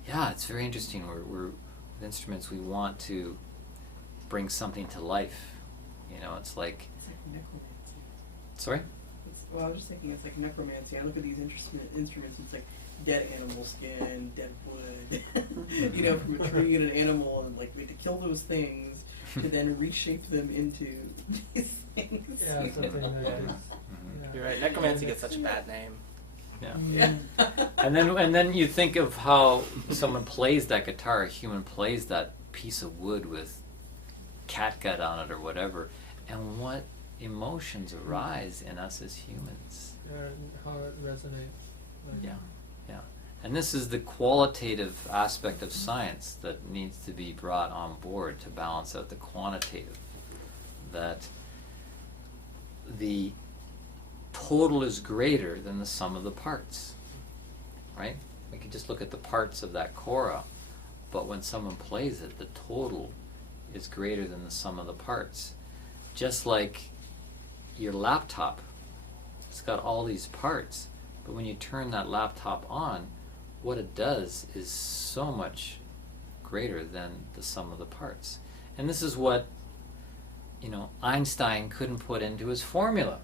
yeah, it's very interesting. We're with instruments, we want to bring something to life. It's like necromancy. Sorry? Well, I was just thinking it's like necromancy. I look at these instruments, it's like dead animal skin, dead wood, from a tree and an animal, and like we had to kill those things to then reshape them into these things. Yeah, something like this. You're right. Necromancy gets such a bad name. Yeah. And then you think of how someone plays that guitar, a human plays that piece of wood with catgut on it or whatever, and what emotions arise in us as humans. And how it resonates. Like, Yeah, yeah. And this is the qualitative aspect of science that needs to be brought on board to balance out the quantitative. That the total is greater than the sum of the parts, right? We can just look at the parts of that kora, but when someone plays it, the total is greater than the sum of the parts. Just like your laptop, it's got all these parts, but when you turn that laptop on, what it does is so much greater than the sum of the parts. And this is what, Einstein couldn't put into his formula.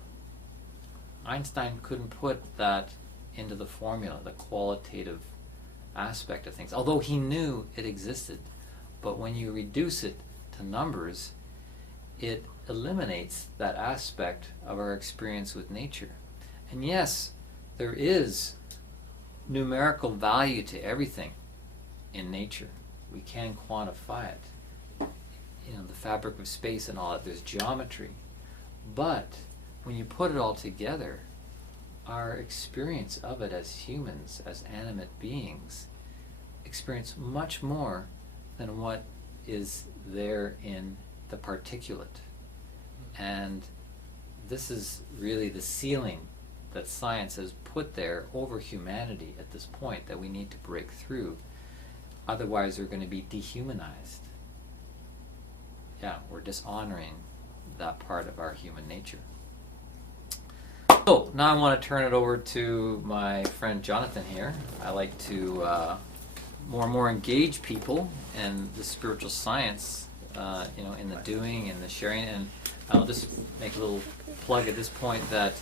Einstein couldn't put that into the formula, the qualitative aspect of things, although he knew it existed. But when you reduce it to numbers, it eliminates that aspect of our experience with nature. And yes, there is numerical value to everything in nature. We can quantify it. The fabric of space and all that, there's geometry. But when you put it all together, our experience of it as humans, as animate beings, experience much more than what is there in the particulate. And this is really the ceiling that science has put there over humanity at this point that we need to break through. Otherwise, we're going to be dehumanized. Yeah, we're dishonoring that part of our human nature. So, now I want to turn it over to my friend Jonathan here. I like to more and more engage people in the spiritual science, in the doing and the sharing. And I'll just make a little plug at this point that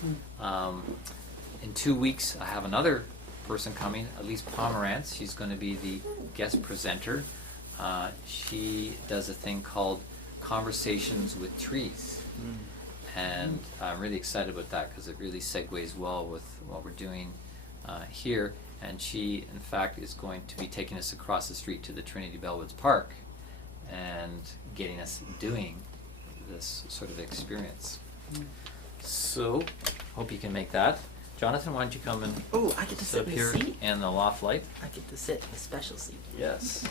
in 2 weeks I have another person coming, Elise Pomerantz. She's going to be the guest presenter. She does a thing called Conversations with Trees. And I'm really excited about that because it really segues well with what we're doing here. And she, in fact, is going to be taking us across the street to the Trinity Bellwoods Park and getting us doing this sort of experience. So, hope you can make that. Jonathan, why don't you come and Oh, I get to sit up in here the seat. in the loft light? I get to sit in the special seat. Yes.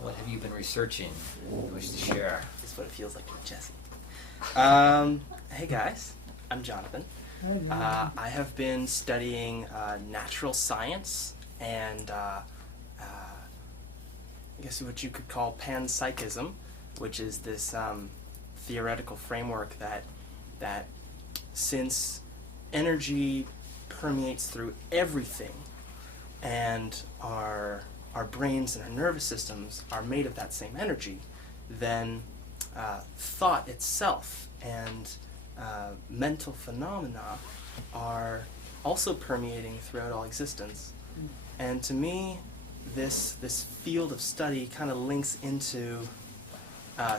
What have you been researching you wish to share? This is what it feels like to be Jesse. Hey guys, I'm Jonathan. I have been studying natural science and I guess what you could call panpsychism, which is this theoretical framework that since energy permeates through everything and our brains and our nervous systems are made of that same energy, then thought itself and mental phenomena are also permeating throughout all existence. And to me, this field of study kind of links into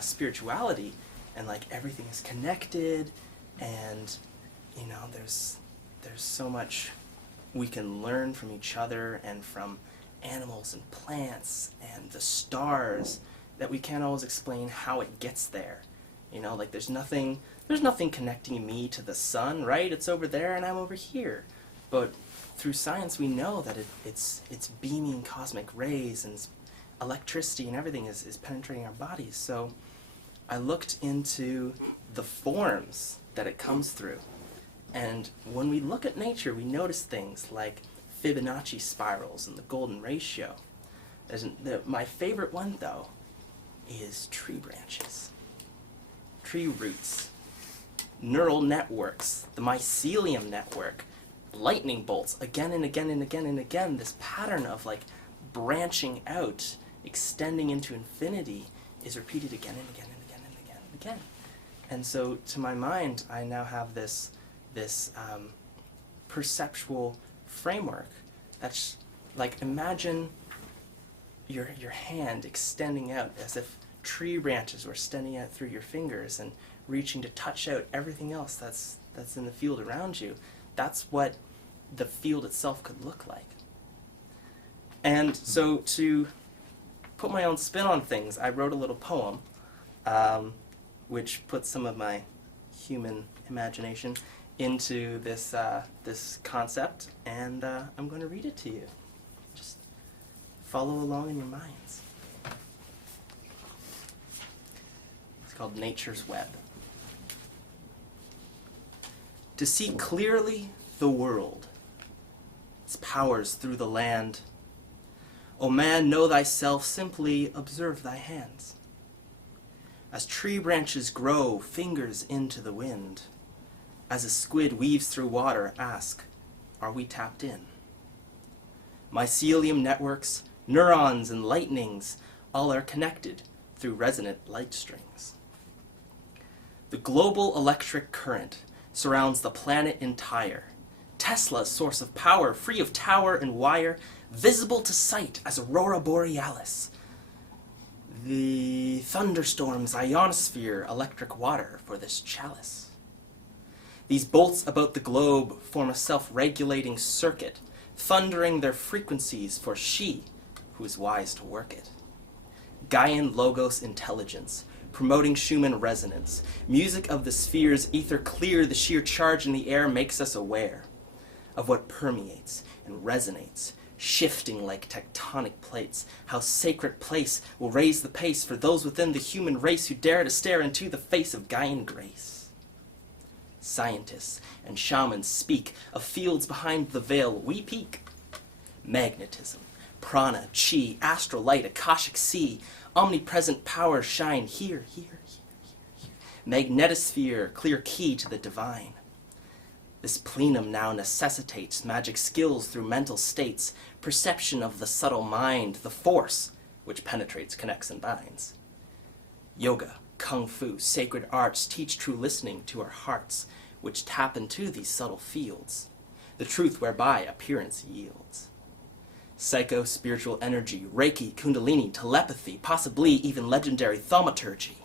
spirituality, and like everything is connected, and there's so much we can learn from each other and from animals and plants and the stars that we can't always explain how it gets there. Like there's nothing connecting me to the sun, right? It's over there and I'm over here. But through science we know that it's beaming cosmic rays and electricity and everything is penetrating our bodies. So I looked into the forms that it comes through. And when we look at nature, we notice things like Fibonacci spirals and the golden ratio. My favorite one, though, is tree branches, tree roots, neural networks, the mycelium network, lightning bolts, again and again and again and again, this pattern of like branching out, extending into infinity is repeated again and again and again and again and again. And so to my mind, I now have this perceptual framework that's like, imagine your hand extending out as if tree branches were extending out through your fingers and reaching to touch out everything else that's in the field around you. That's what the field itself could look like. And so to put my own spin on things, I wrote a little poem which puts some of my human imagination into this this concept, and I'm going to read it to you. Just follow along in your minds. It's called Nature's Web. To see clearly the world, its powers through the land. O man, know thyself, simply observe thy hands. As tree branches grow, fingers into the wind. As a squid weaves through water, ask, are we tapped in? Mycelium networks, neurons and lightnings, all are connected through resonant light strings. The global electric current surrounds the planet entire. Tesla's source of power, free of tower and wire, visible to sight as aurora borealis. The thunderstorm's ionosphere, electric water for this chalice. These bolts about the globe form a self-regulating circuit, thundering their frequencies for she who is wise to work it. Gaian logos intelligence, promoting Schumann resonance. Music of the spheres, ether clear, the sheer charge in the air makes us aware of what permeates and resonates, shifting like tectonic plates. How sacred place will raise the pace for those within the human race who dare to stare into the face of Gaian grace. Scientists and shamans speak of fields behind the veil. We peek. Magnetism, prana, chi, astral light, akashic sea, omnipresent powers shine here, here, here, here. Magnetosphere, clear key to the divine. This plenum now necessitates magic skills through mental states, perception of the subtle mind, the force which penetrates, connects, and binds. Yoga, kung fu, sacred arts teach true listening to our hearts, which tap into these subtle fields, the truth whereby appearance yields. Psycho-spiritual energy, Reiki, Kundalini, telepathy, possibly even legendary thaumaturgy.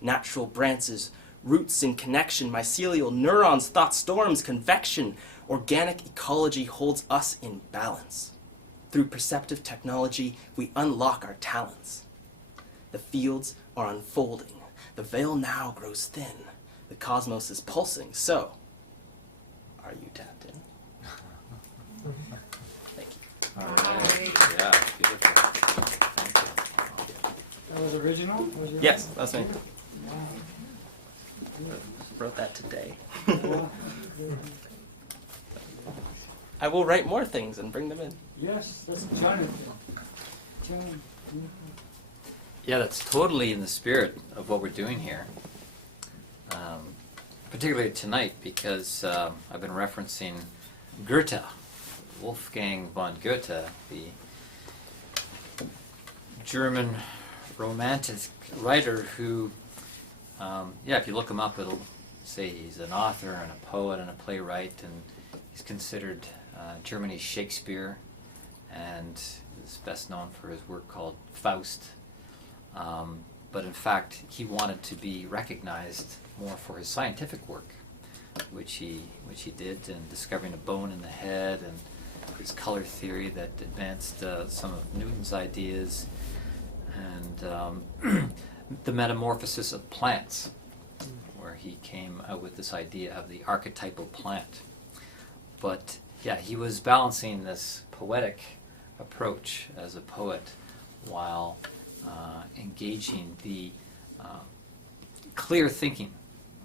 Natural branches, roots in connection, mycelial neurons, thought storms, convection. Organic ecology holds us in balance. Through perceptive technology, we unlock our talents. The fields are unfolding. The veil now grows thin. The cosmos is pulsing. So, are you tapped in? Thank you. All right. Yeah, beautiful. Thank you. That was original? Was it Yes, that's me. Wow. Wrote that today. Wow. I will write more things and bring them in. Yes, that's Jonathan. John. Yeah, that's totally in the spirit of what we're doing here. Particularly tonight, because I've been referencing Goethe, Wolfgang von Goethe, the German romantic writer who, if you look him up, it'll say he's an author and a poet and a playwright, and he's considered Germany's Shakespeare, and is best known for his work called Faust. But in fact, he wanted to be recognized more for his scientific work, which he did, in discovering a bone in the head, and his color theory that advanced some of Newton's ideas, and the metamorphosis of plants, where he came out with this idea of the archetypal plant. But yeah, he was balancing this poetic approach as a poet while engaging the clear thinking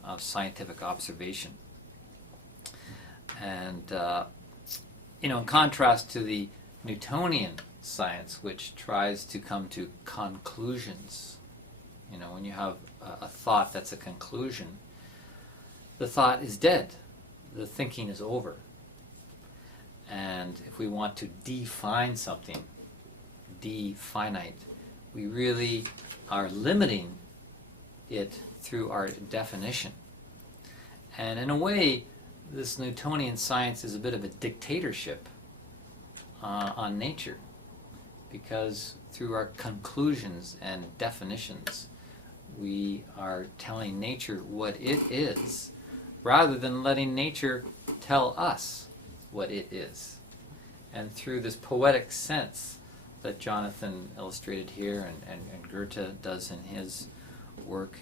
of scientific observation. And, in contrast to the Newtonian science, which tries to come to conclusions. When you have a thought that's a conclusion, the thought is dead. The thinking is over. And if we want to define something, definite, we really are limiting it through our definition. And in a way, this Newtonian science is a bit of a dictatorship on nature, because through our conclusions and definitions, we are telling nature what it is, rather than letting nature tell us what it is. And through this poetic sense that Jonathan illustrated here, and Goethe does in his work,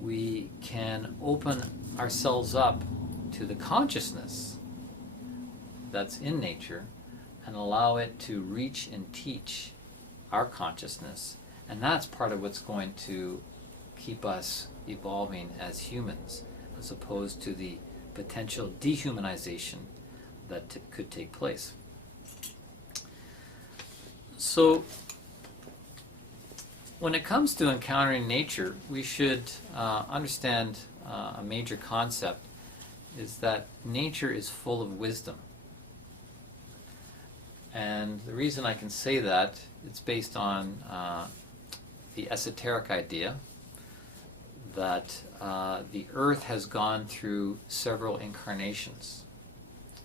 we can open ourselves up to the consciousness that's in nature and allow it to reach and teach our consciousness. And that's part of what's going to keep us evolving as humans, as opposed to the potential dehumanization that could take place. So, when it comes to encountering nature, we should understand a major concept is that nature is full of wisdom. And the reason I can say that, it's based on the esoteric idea that the earth has gone through several incarnations.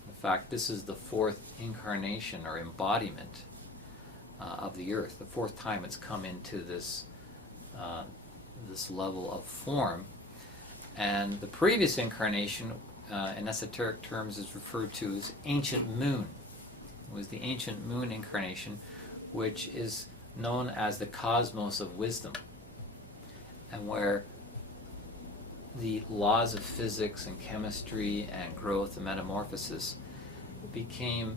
In fact, this is the fourth incarnation or embodiment of the earth, the fourth time it's come into this level of form. And the previous incarnation, in esoteric terms, is referred to as ancient moon. It was the ancient moon incarnation, which is known as the cosmos of wisdom, and where the laws of physics and chemistry and growth and metamorphosis became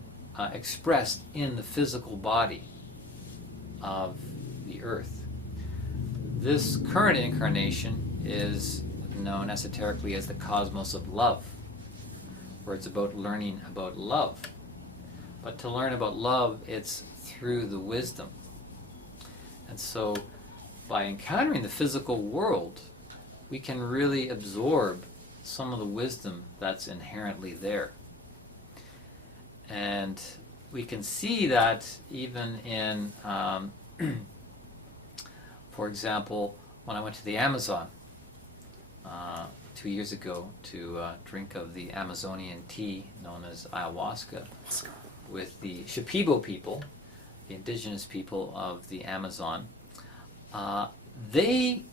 expressed in the physical body of the earth. This current incarnation is known esoterically as the cosmos of love, where it's about learning about love. But to learn about love, it's through the wisdom. And so, by encountering the physical world, we can really absorb some of the wisdom that's inherently there. And we can see that even in, for example, when I went to the Amazon 2 years ago to drink of the Amazonian tea known as ayahuasca with the Shipibo people, the indigenous people of the Amazon. They,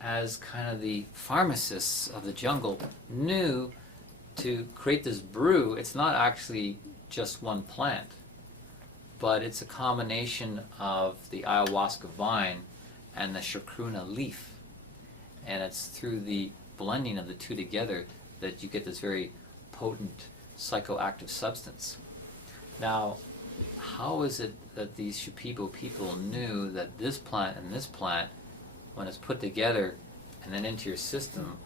as kind of the pharmacists of the jungle, knew to create this brew. It's not actually just one plant, but it's a combination of the ayahuasca vine and the chacruna leaf. And it's through the blending of the two together that you get this very potent psychoactive substance. Now, how is it that these Shipibo people knew that this plant and this plant, when it's put together and then into your system,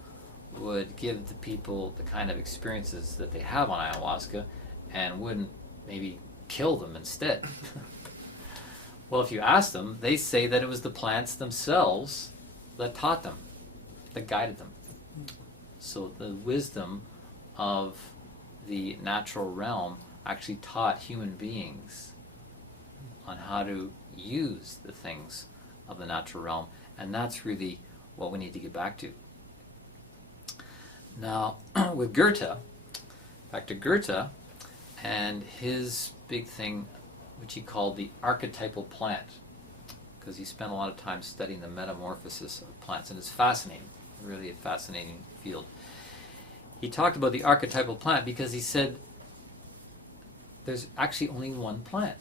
would give the people the kind of experiences that they have on ayahuasca and wouldn't maybe kill them instead? Well, if you ask them, they say that it was the plants themselves that taught them, that guided them. So the wisdom of the natural realm actually taught human beings on how to use the things of the natural realm, and that's really what we need to get back to. Now, with Goethe, back to Goethe, and his big thing, which he called the archetypal plant, because he spent a lot of time studying the metamorphosis of plants, and it's fascinating, really a fascinating field. He talked about the archetypal plant because he said there's actually only one plant.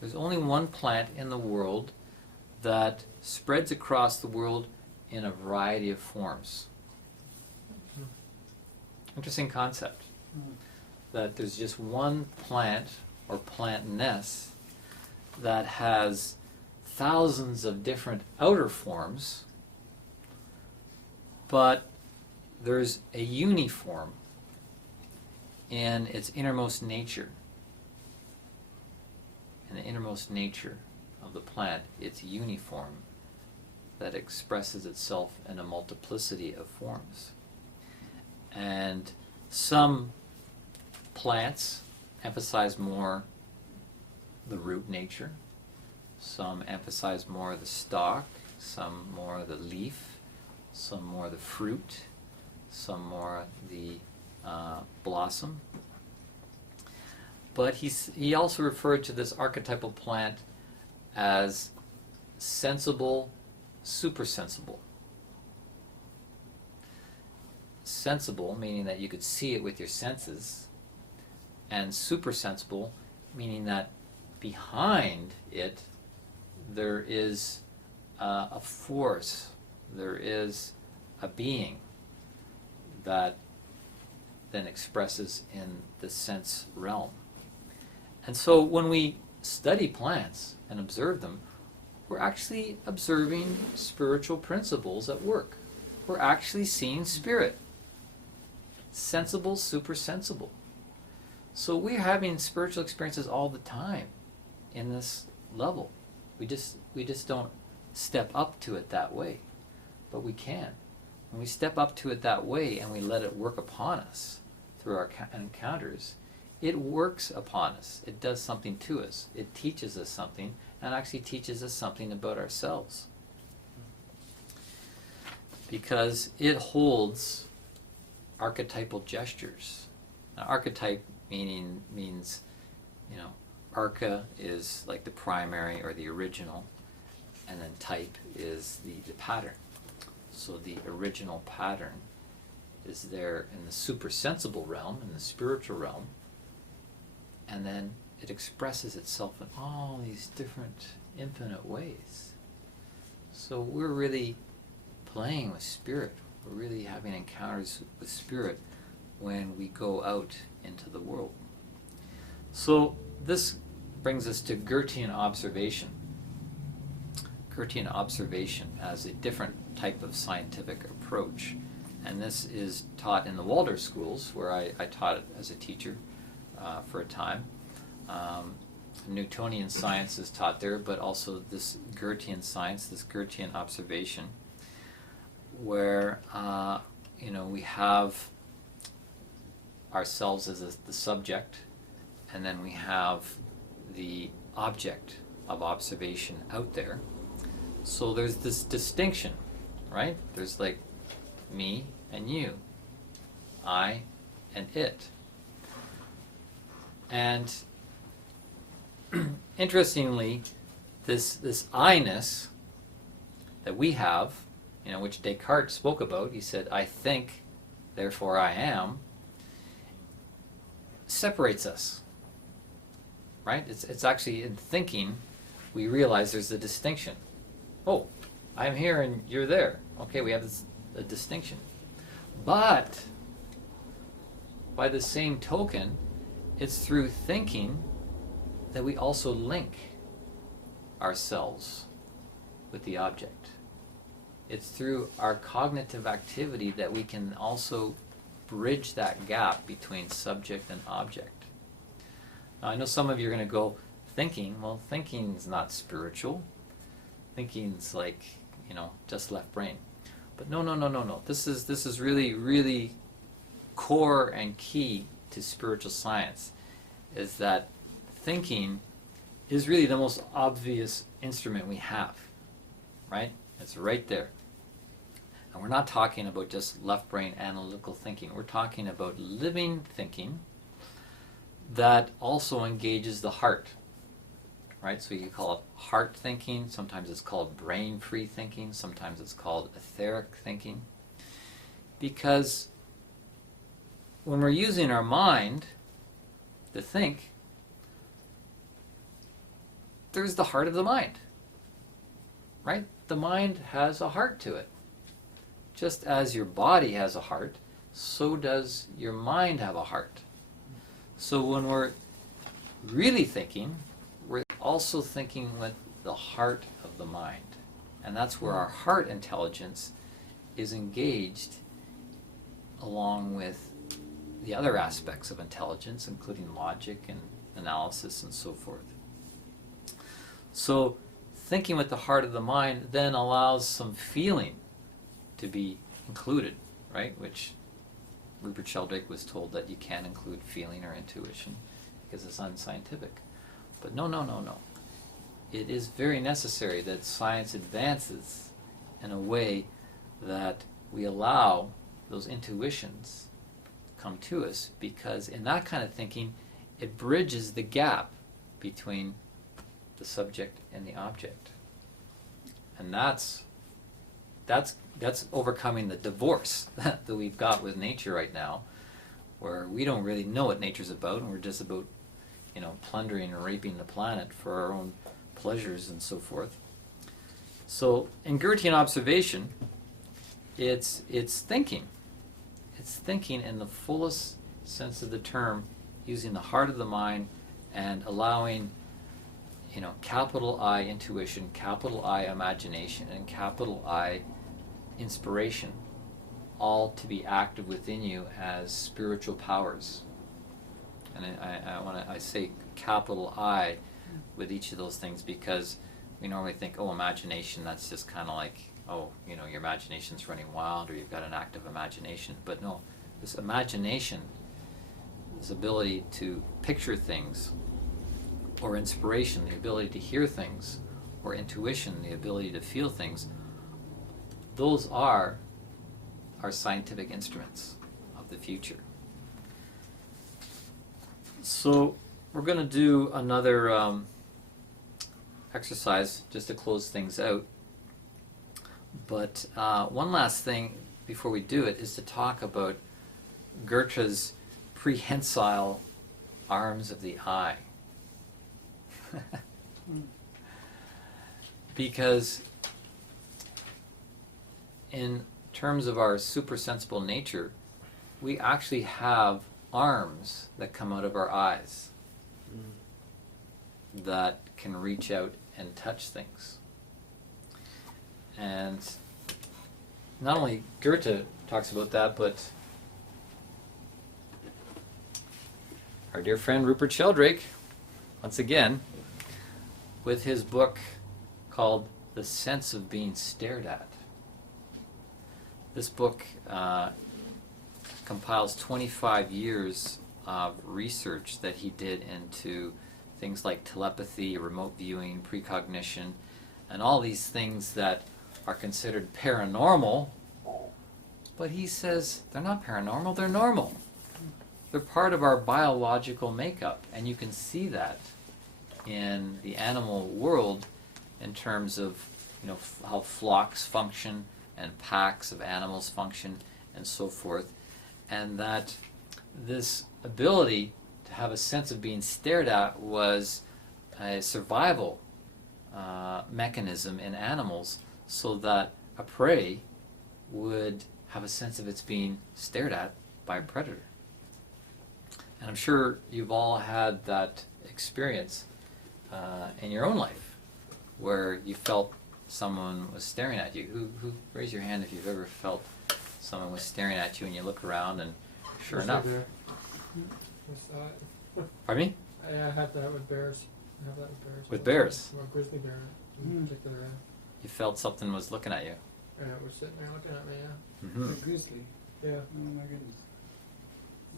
There's only one plant in the world that spreads across the world in a variety of forms. Interesting concept. That there's just one plant or plantness that has thousands of different outer forms, but there's a uniform in its innermost nature. In the innermost nature of the plant, it's uniform that expresses itself in a multiplicity of forms. And some plants emphasize more the root nature, some emphasize more the stalk, some more the leaf, some more the fruit, some more the blossom. But he also referred to this archetypal plant as sensible, supersensible. Sensible, meaning that you could see it with your senses, and supersensible, meaning that behind it there is a force there is a being that then expresses in the sense realm. And so when we study plants and observe them, we're actually observing spiritual principles at work. We're actually seeing spirit. Sensible, super sensible. So we're having spiritual experiences all the time in this level. We just don't step up to it that way. But we can. When we step up to it that way and we let it work upon us through our encounters, it works upon us. It does something to us. It teaches us something, and actually teaches us something about ourselves. Because it holds archetypal gestures. Now, archetype means, archa is like the primary or the original, and then type is the pattern. So the original pattern is there in the supersensible realm, in the spiritual realm, and then it expresses itself in all these different infinite ways. So we're really playing with spirit. We're really having encounters with spirit when we go out into the world. So this brings us to Goethean observation. Goethean observation as a different type of scientific approach. And this is taught in the Waldorf schools, where I taught it as a teacher for a time. Newtonian science is taught there, but also this Goethean science, this Goethean observation, where we have ourselves as the subject, and then we have the object of observation out there. So there's this distinction, right? There's like me and you, I and it. And interestingly, this I-ness that we have, which Descartes spoke about, he said, I think, therefore I am, separates us, right? It's actually in thinking we realize there's a distinction. Oh, I'm here and you're there. Okay, we have a distinction. But by the same token, it's through thinking that we also link ourselves with the object. It's through our cognitive activity that we can also bridge that gap between subject and object. Now, I know some of you are going to go, thinking? Well, thinking's not spiritual. Thinking's like, just left brain. But no. This is really, really core and key to spiritual science, is that thinking is really the most obvious instrument we have, right? It's right there. And we're not talking about just left brain analytical thinking. We're talking about living thinking that also engages the heart, right? So you call it heart thinking. Sometimes it's called brain-free thinking. Sometimes it's called etheric thinking. Because when we're using our mind to think, there's the heart of the mind, right? The mind has a heart to it. Just as your body has a heart, so does your mind have a heart. So when we're really thinking, we're also thinking with the heart of the mind. And that's where our heart intelligence is engaged along with the other aspects of intelligence, including logic and analysis and so forth. So thinking with the heart of the mind then allows some feeling to be included, right? Which Rupert Sheldrake was told that you can't include feeling or intuition because it's unscientific. But no. It is very necessary that science advances in a way that we allow those intuitions come to us, because in that kind of thinking, it bridges the gap between the subject and the object. And that's overcoming the divorce that we've got with nature right now, where we don't really know what nature's about, and we're just about, plundering and raping the planet for our own pleasures and so forth. So in Goethean observation, it's thinking. It's thinking in the fullest sense of the term, using the heart of the mind and allowing, capital I intuition, capital I imagination, and capital I inspiration, all to be active within you as spiritual powers. And I say capital I with each of those things because we normally think, imagination, that's just kind of like, your imagination's running wild or you've got an active imagination. But no, this imagination, this ability to picture things, or inspiration, the ability to hear things, or intuition, the ability to feel things, those are our scientific instruments of the future. So we're going to do another exercise just to close things out. But one last thing before we do it is to talk about Goethe's prehensile arms of the eye. Because in terms of our supersensible nature, we actually have arms that come out of our eyes that can reach out and touch things. And not only Goethe talks about that, but our dear friend Rupert Sheldrake, once again, with his book called The Sense of Being Stared At. This book compiles 25 years of research that he did into things like telepathy, remote viewing, precognition, and all these things that are considered paranormal, but he says they're not paranormal, they're normal. They're part of our biological makeup, and you can see that in the animal world in terms of how flocks function and packs of animals function and so forth, and that this ability to have a sense of being stared at was a survival mechanism in animals, so that a prey would have a sense of its being stared at by a predator. And I'm sure you've all had that experience in your own life where you felt someone was staring at you. Who raise your hand if you've ever felt someone was staring at you and you look around and sure enough. Pardon me? I have that with bears. I have that with bears. With bears? Well, grizzly bear in particular. You felt something was looking at you. Yeah, we're sitting there looking at me. Yeah. Mm-hmm. A grizzly. Yeah. Oh my goodness.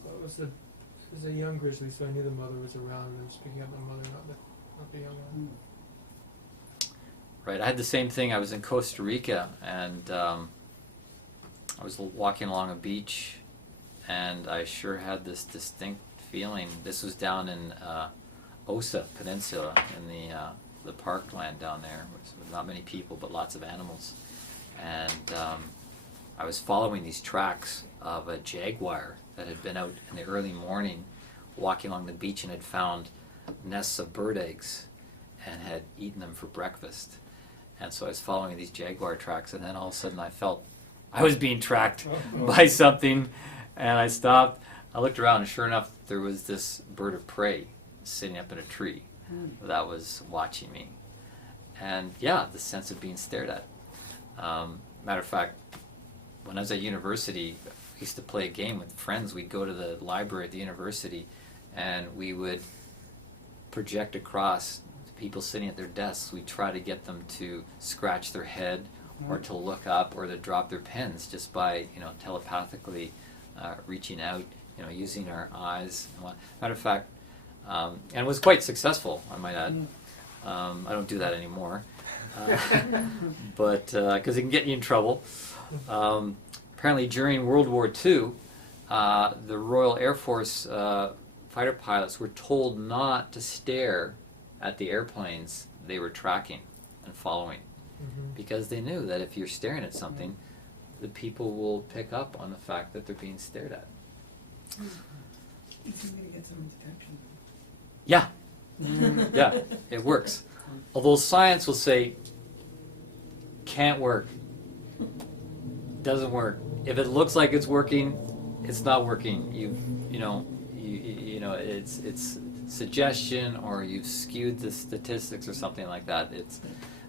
Well, it was a young grizzly, so I knew the mother was around. And speaking of the mother, not the young one. Right. I had the same thing. I was in Costa Rica, and I was walking along a beach, and I sure had this distinct feeling. This was down in Osa Peninsula, in the parkland down there, with not many people, but lots of animals. And I was following these tracks of a jaguar that had been out in the early morning, walking along the beach, and had found nests of bird eggs and had eaten them for breakfast. And so I was following these jaguar tracks, and then all of a sudden I felt I was being tracked by something, and I stopped. I looked around, and sure enough, there was this bird of prey sitting up in a tree that was watching me. And yeah, the sense of being stared at. Matter of fact, when I was at university, I used to play a game with friends. We'd go to the library at the university, and we would project across people sitting at their desks. We'd try to get them to scratch their head, or to look up, or to drop their pens, just by telepathically reaching out, using our eyes. Matter of fact, and it was quite successful, I might add. I don't do that anymore, but because it can get you in trouble. Apparently, during World War II, the Royal Air Force fighter pilots were told not to stare at the airplanes they were tracking and following, because they knew that if you're staring at something, the people will pick up on the fact that they're being stared at. Easy way to get someone's attention. Yeah. Yeah, it works. Although science will say, can't work. doesn't work. If it looks like it's working, it's not working. You know, it's suggestion, or you've skewed the statistics or something like that.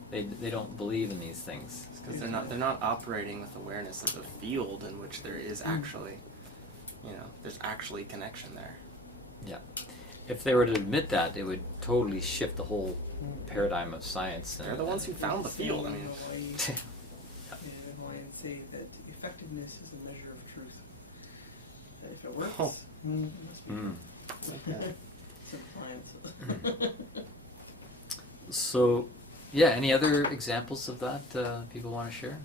They don't believe in these things. Because they're not operating with awareness of the field in which there is actually, there's actually connection there. Yeah. If they were to admit that, it would totally shift the whole paradigm of science. They're the ones who found the field. I mean, Hawaiians say that effectiveness is a measure of truth. That if it works, Oh. it must be compliance. So, yeah, any other examples of that people want to share?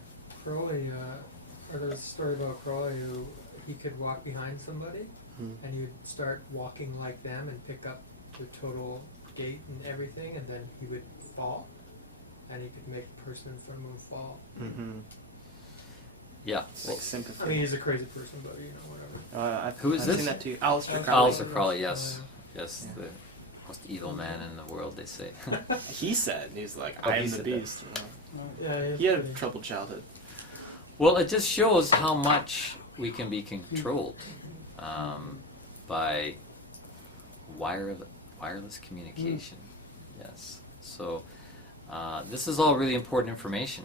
Crowley, or there was a story about Crowley who he could walk behind somebody and he would start walking like them and pick up the total gait and everything, and then he would fall, and he could make the person in front of him fall. Mm-hmm. Yeah. It's like sympathy. I mean, he's a crazy person, but whatever. Who is I've this? seen that too. Alistair Alistair Crowley. Alistair Crowley, yes. Yes, Yeah. the most evil man in the world, they say. He said, he's like, Oh, I he am the said that. beast. Yeah, He had a troubled childhood. Well, it just shows how much we can be controlled by wireless communication. Yes. So this is all really important information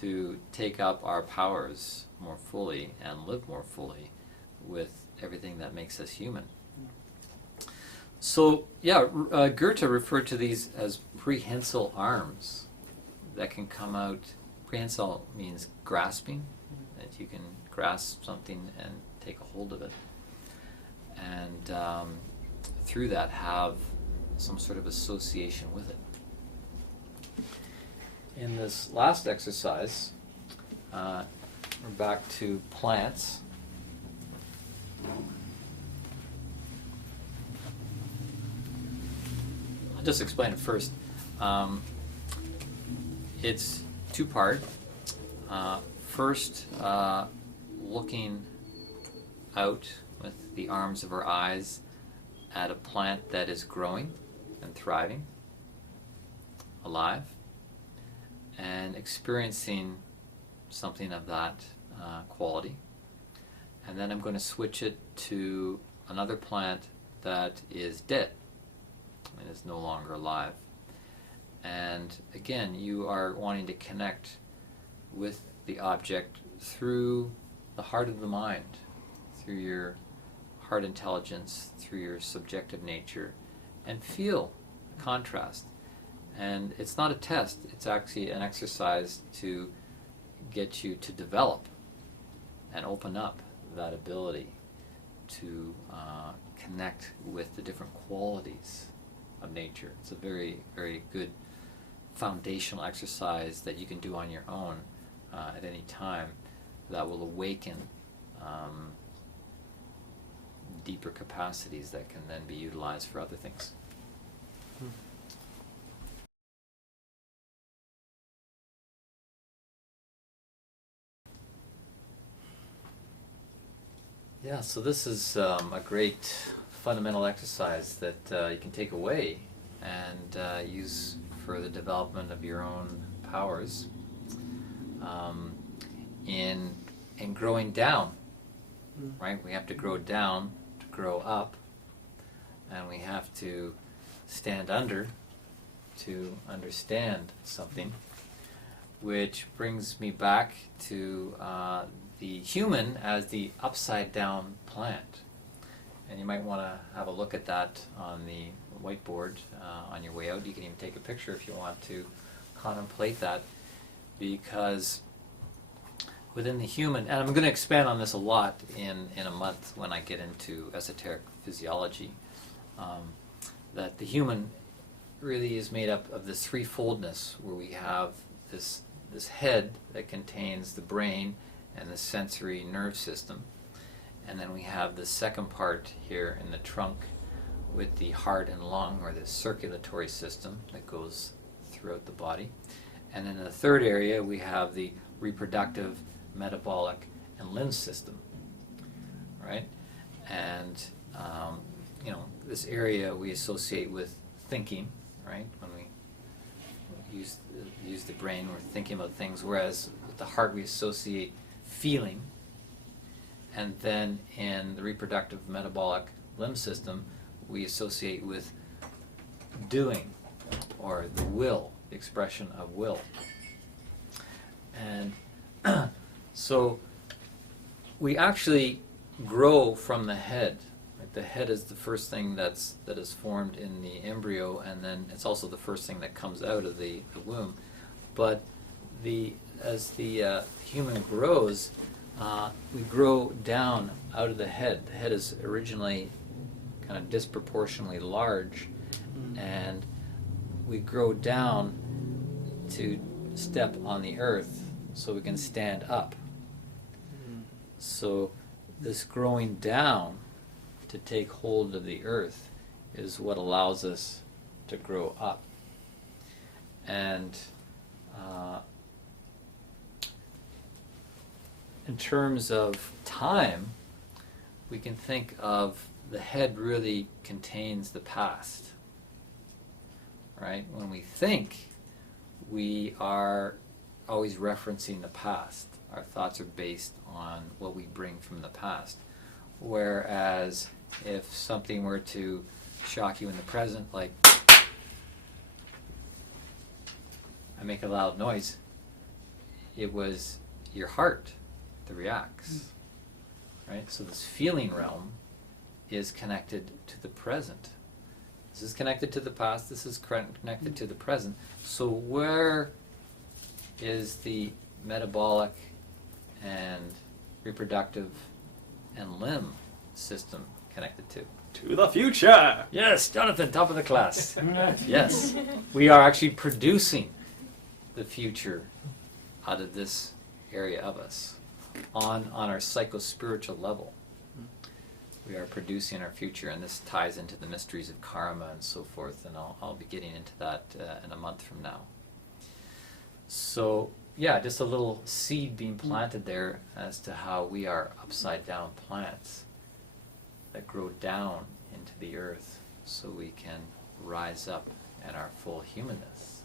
to take up our powers more fully and live more fully with everything that makes us human. So, yeah, Goethe referred to these as prehensile arms that can come out. Prehensile means grasping, that you can grasp something and take a hold of it. And through that have some sort of association with it. In this last exercise, we're back to plants. I'll just explain it first. It's two-part. First, looking out with the arms of our eyes at a plant that is growing and thriving, alive, and experiencing something of that quality. And then I'm going to switch it to another plant that is dead and is no longer alive. And again, you are wanting to connect with the object through the heart of the mind, through your heart intelligence, through your subjective nature, and feel the contrast. And it's not a test, it's actually an exercise to get you to develop and open up that ability to connect with the different qualities of nature. It's a very, very good foundational exercise that you can do on your own at any time that will awaken deeper capacities that can then be utilized for other things. Yeah, so this is a great fundamental exercise that you can take away and use for the development of your own powers in growing down, right? We have to grow down to grow up, and we have to stand under to understand something, which brings me back to the human as the upside down plant. And you might want to have a look at that on the whiteboard on your way out. You can even take a picture if you want to contemplate that, because within the human, and I'm going to expand on this a lot in a month when I get into esoteric physiology, that the human really is made up of this threefoldness, where we have this head that contains the brain and the sensory nerve system, and then we have the second part here in the trunk with the heart and lung, or the circulatory system that goes throughout the body, and then in the third area we have the reproductive, metabolic, and limb system, right? And this area we associate with thinking, right? When we use the brain, we're thinking about things, whereas with the heart we associate feeling, and then in the reproductive metabolic limb system, we associate with doing, or the will, the expression of will. And so we actually grow from the head. Like the head is the first thing that is formed in the embryo, and then it's also the first thing that comes out of the womb. But as the human grows, we grow down out of the head. The head is originally kind of disproportionately large, and we grow down to step on the earth so we can stand up. So this growing down to take hold of the earth is what allows us to grow up. And in terms of time, we can think of the head really contains the past, right? When we think, we are always referencing the past. Our thoughts are based on what we bring from the past. Whereas if something were to shock you in the present, like I make a loud noise, it was your heart that reacts, right? So this feeling realm is connected to the present. This is connected to the past, this is connected to the present. So where is the metabolic and reproductive and limb system connected to? To the future! Yes, Jonathan, top of the class. Yes, we are actually producing the future out of this area of us on our psycho-spiritual level. We are producing our future, and this ties into the mysteries of karma and so forth, and I'll be getting into that in a month from now. So, yeah, just a little seed being planted there as to how we are upside down plants that grow down into the earth so we can rise up in our full humanness.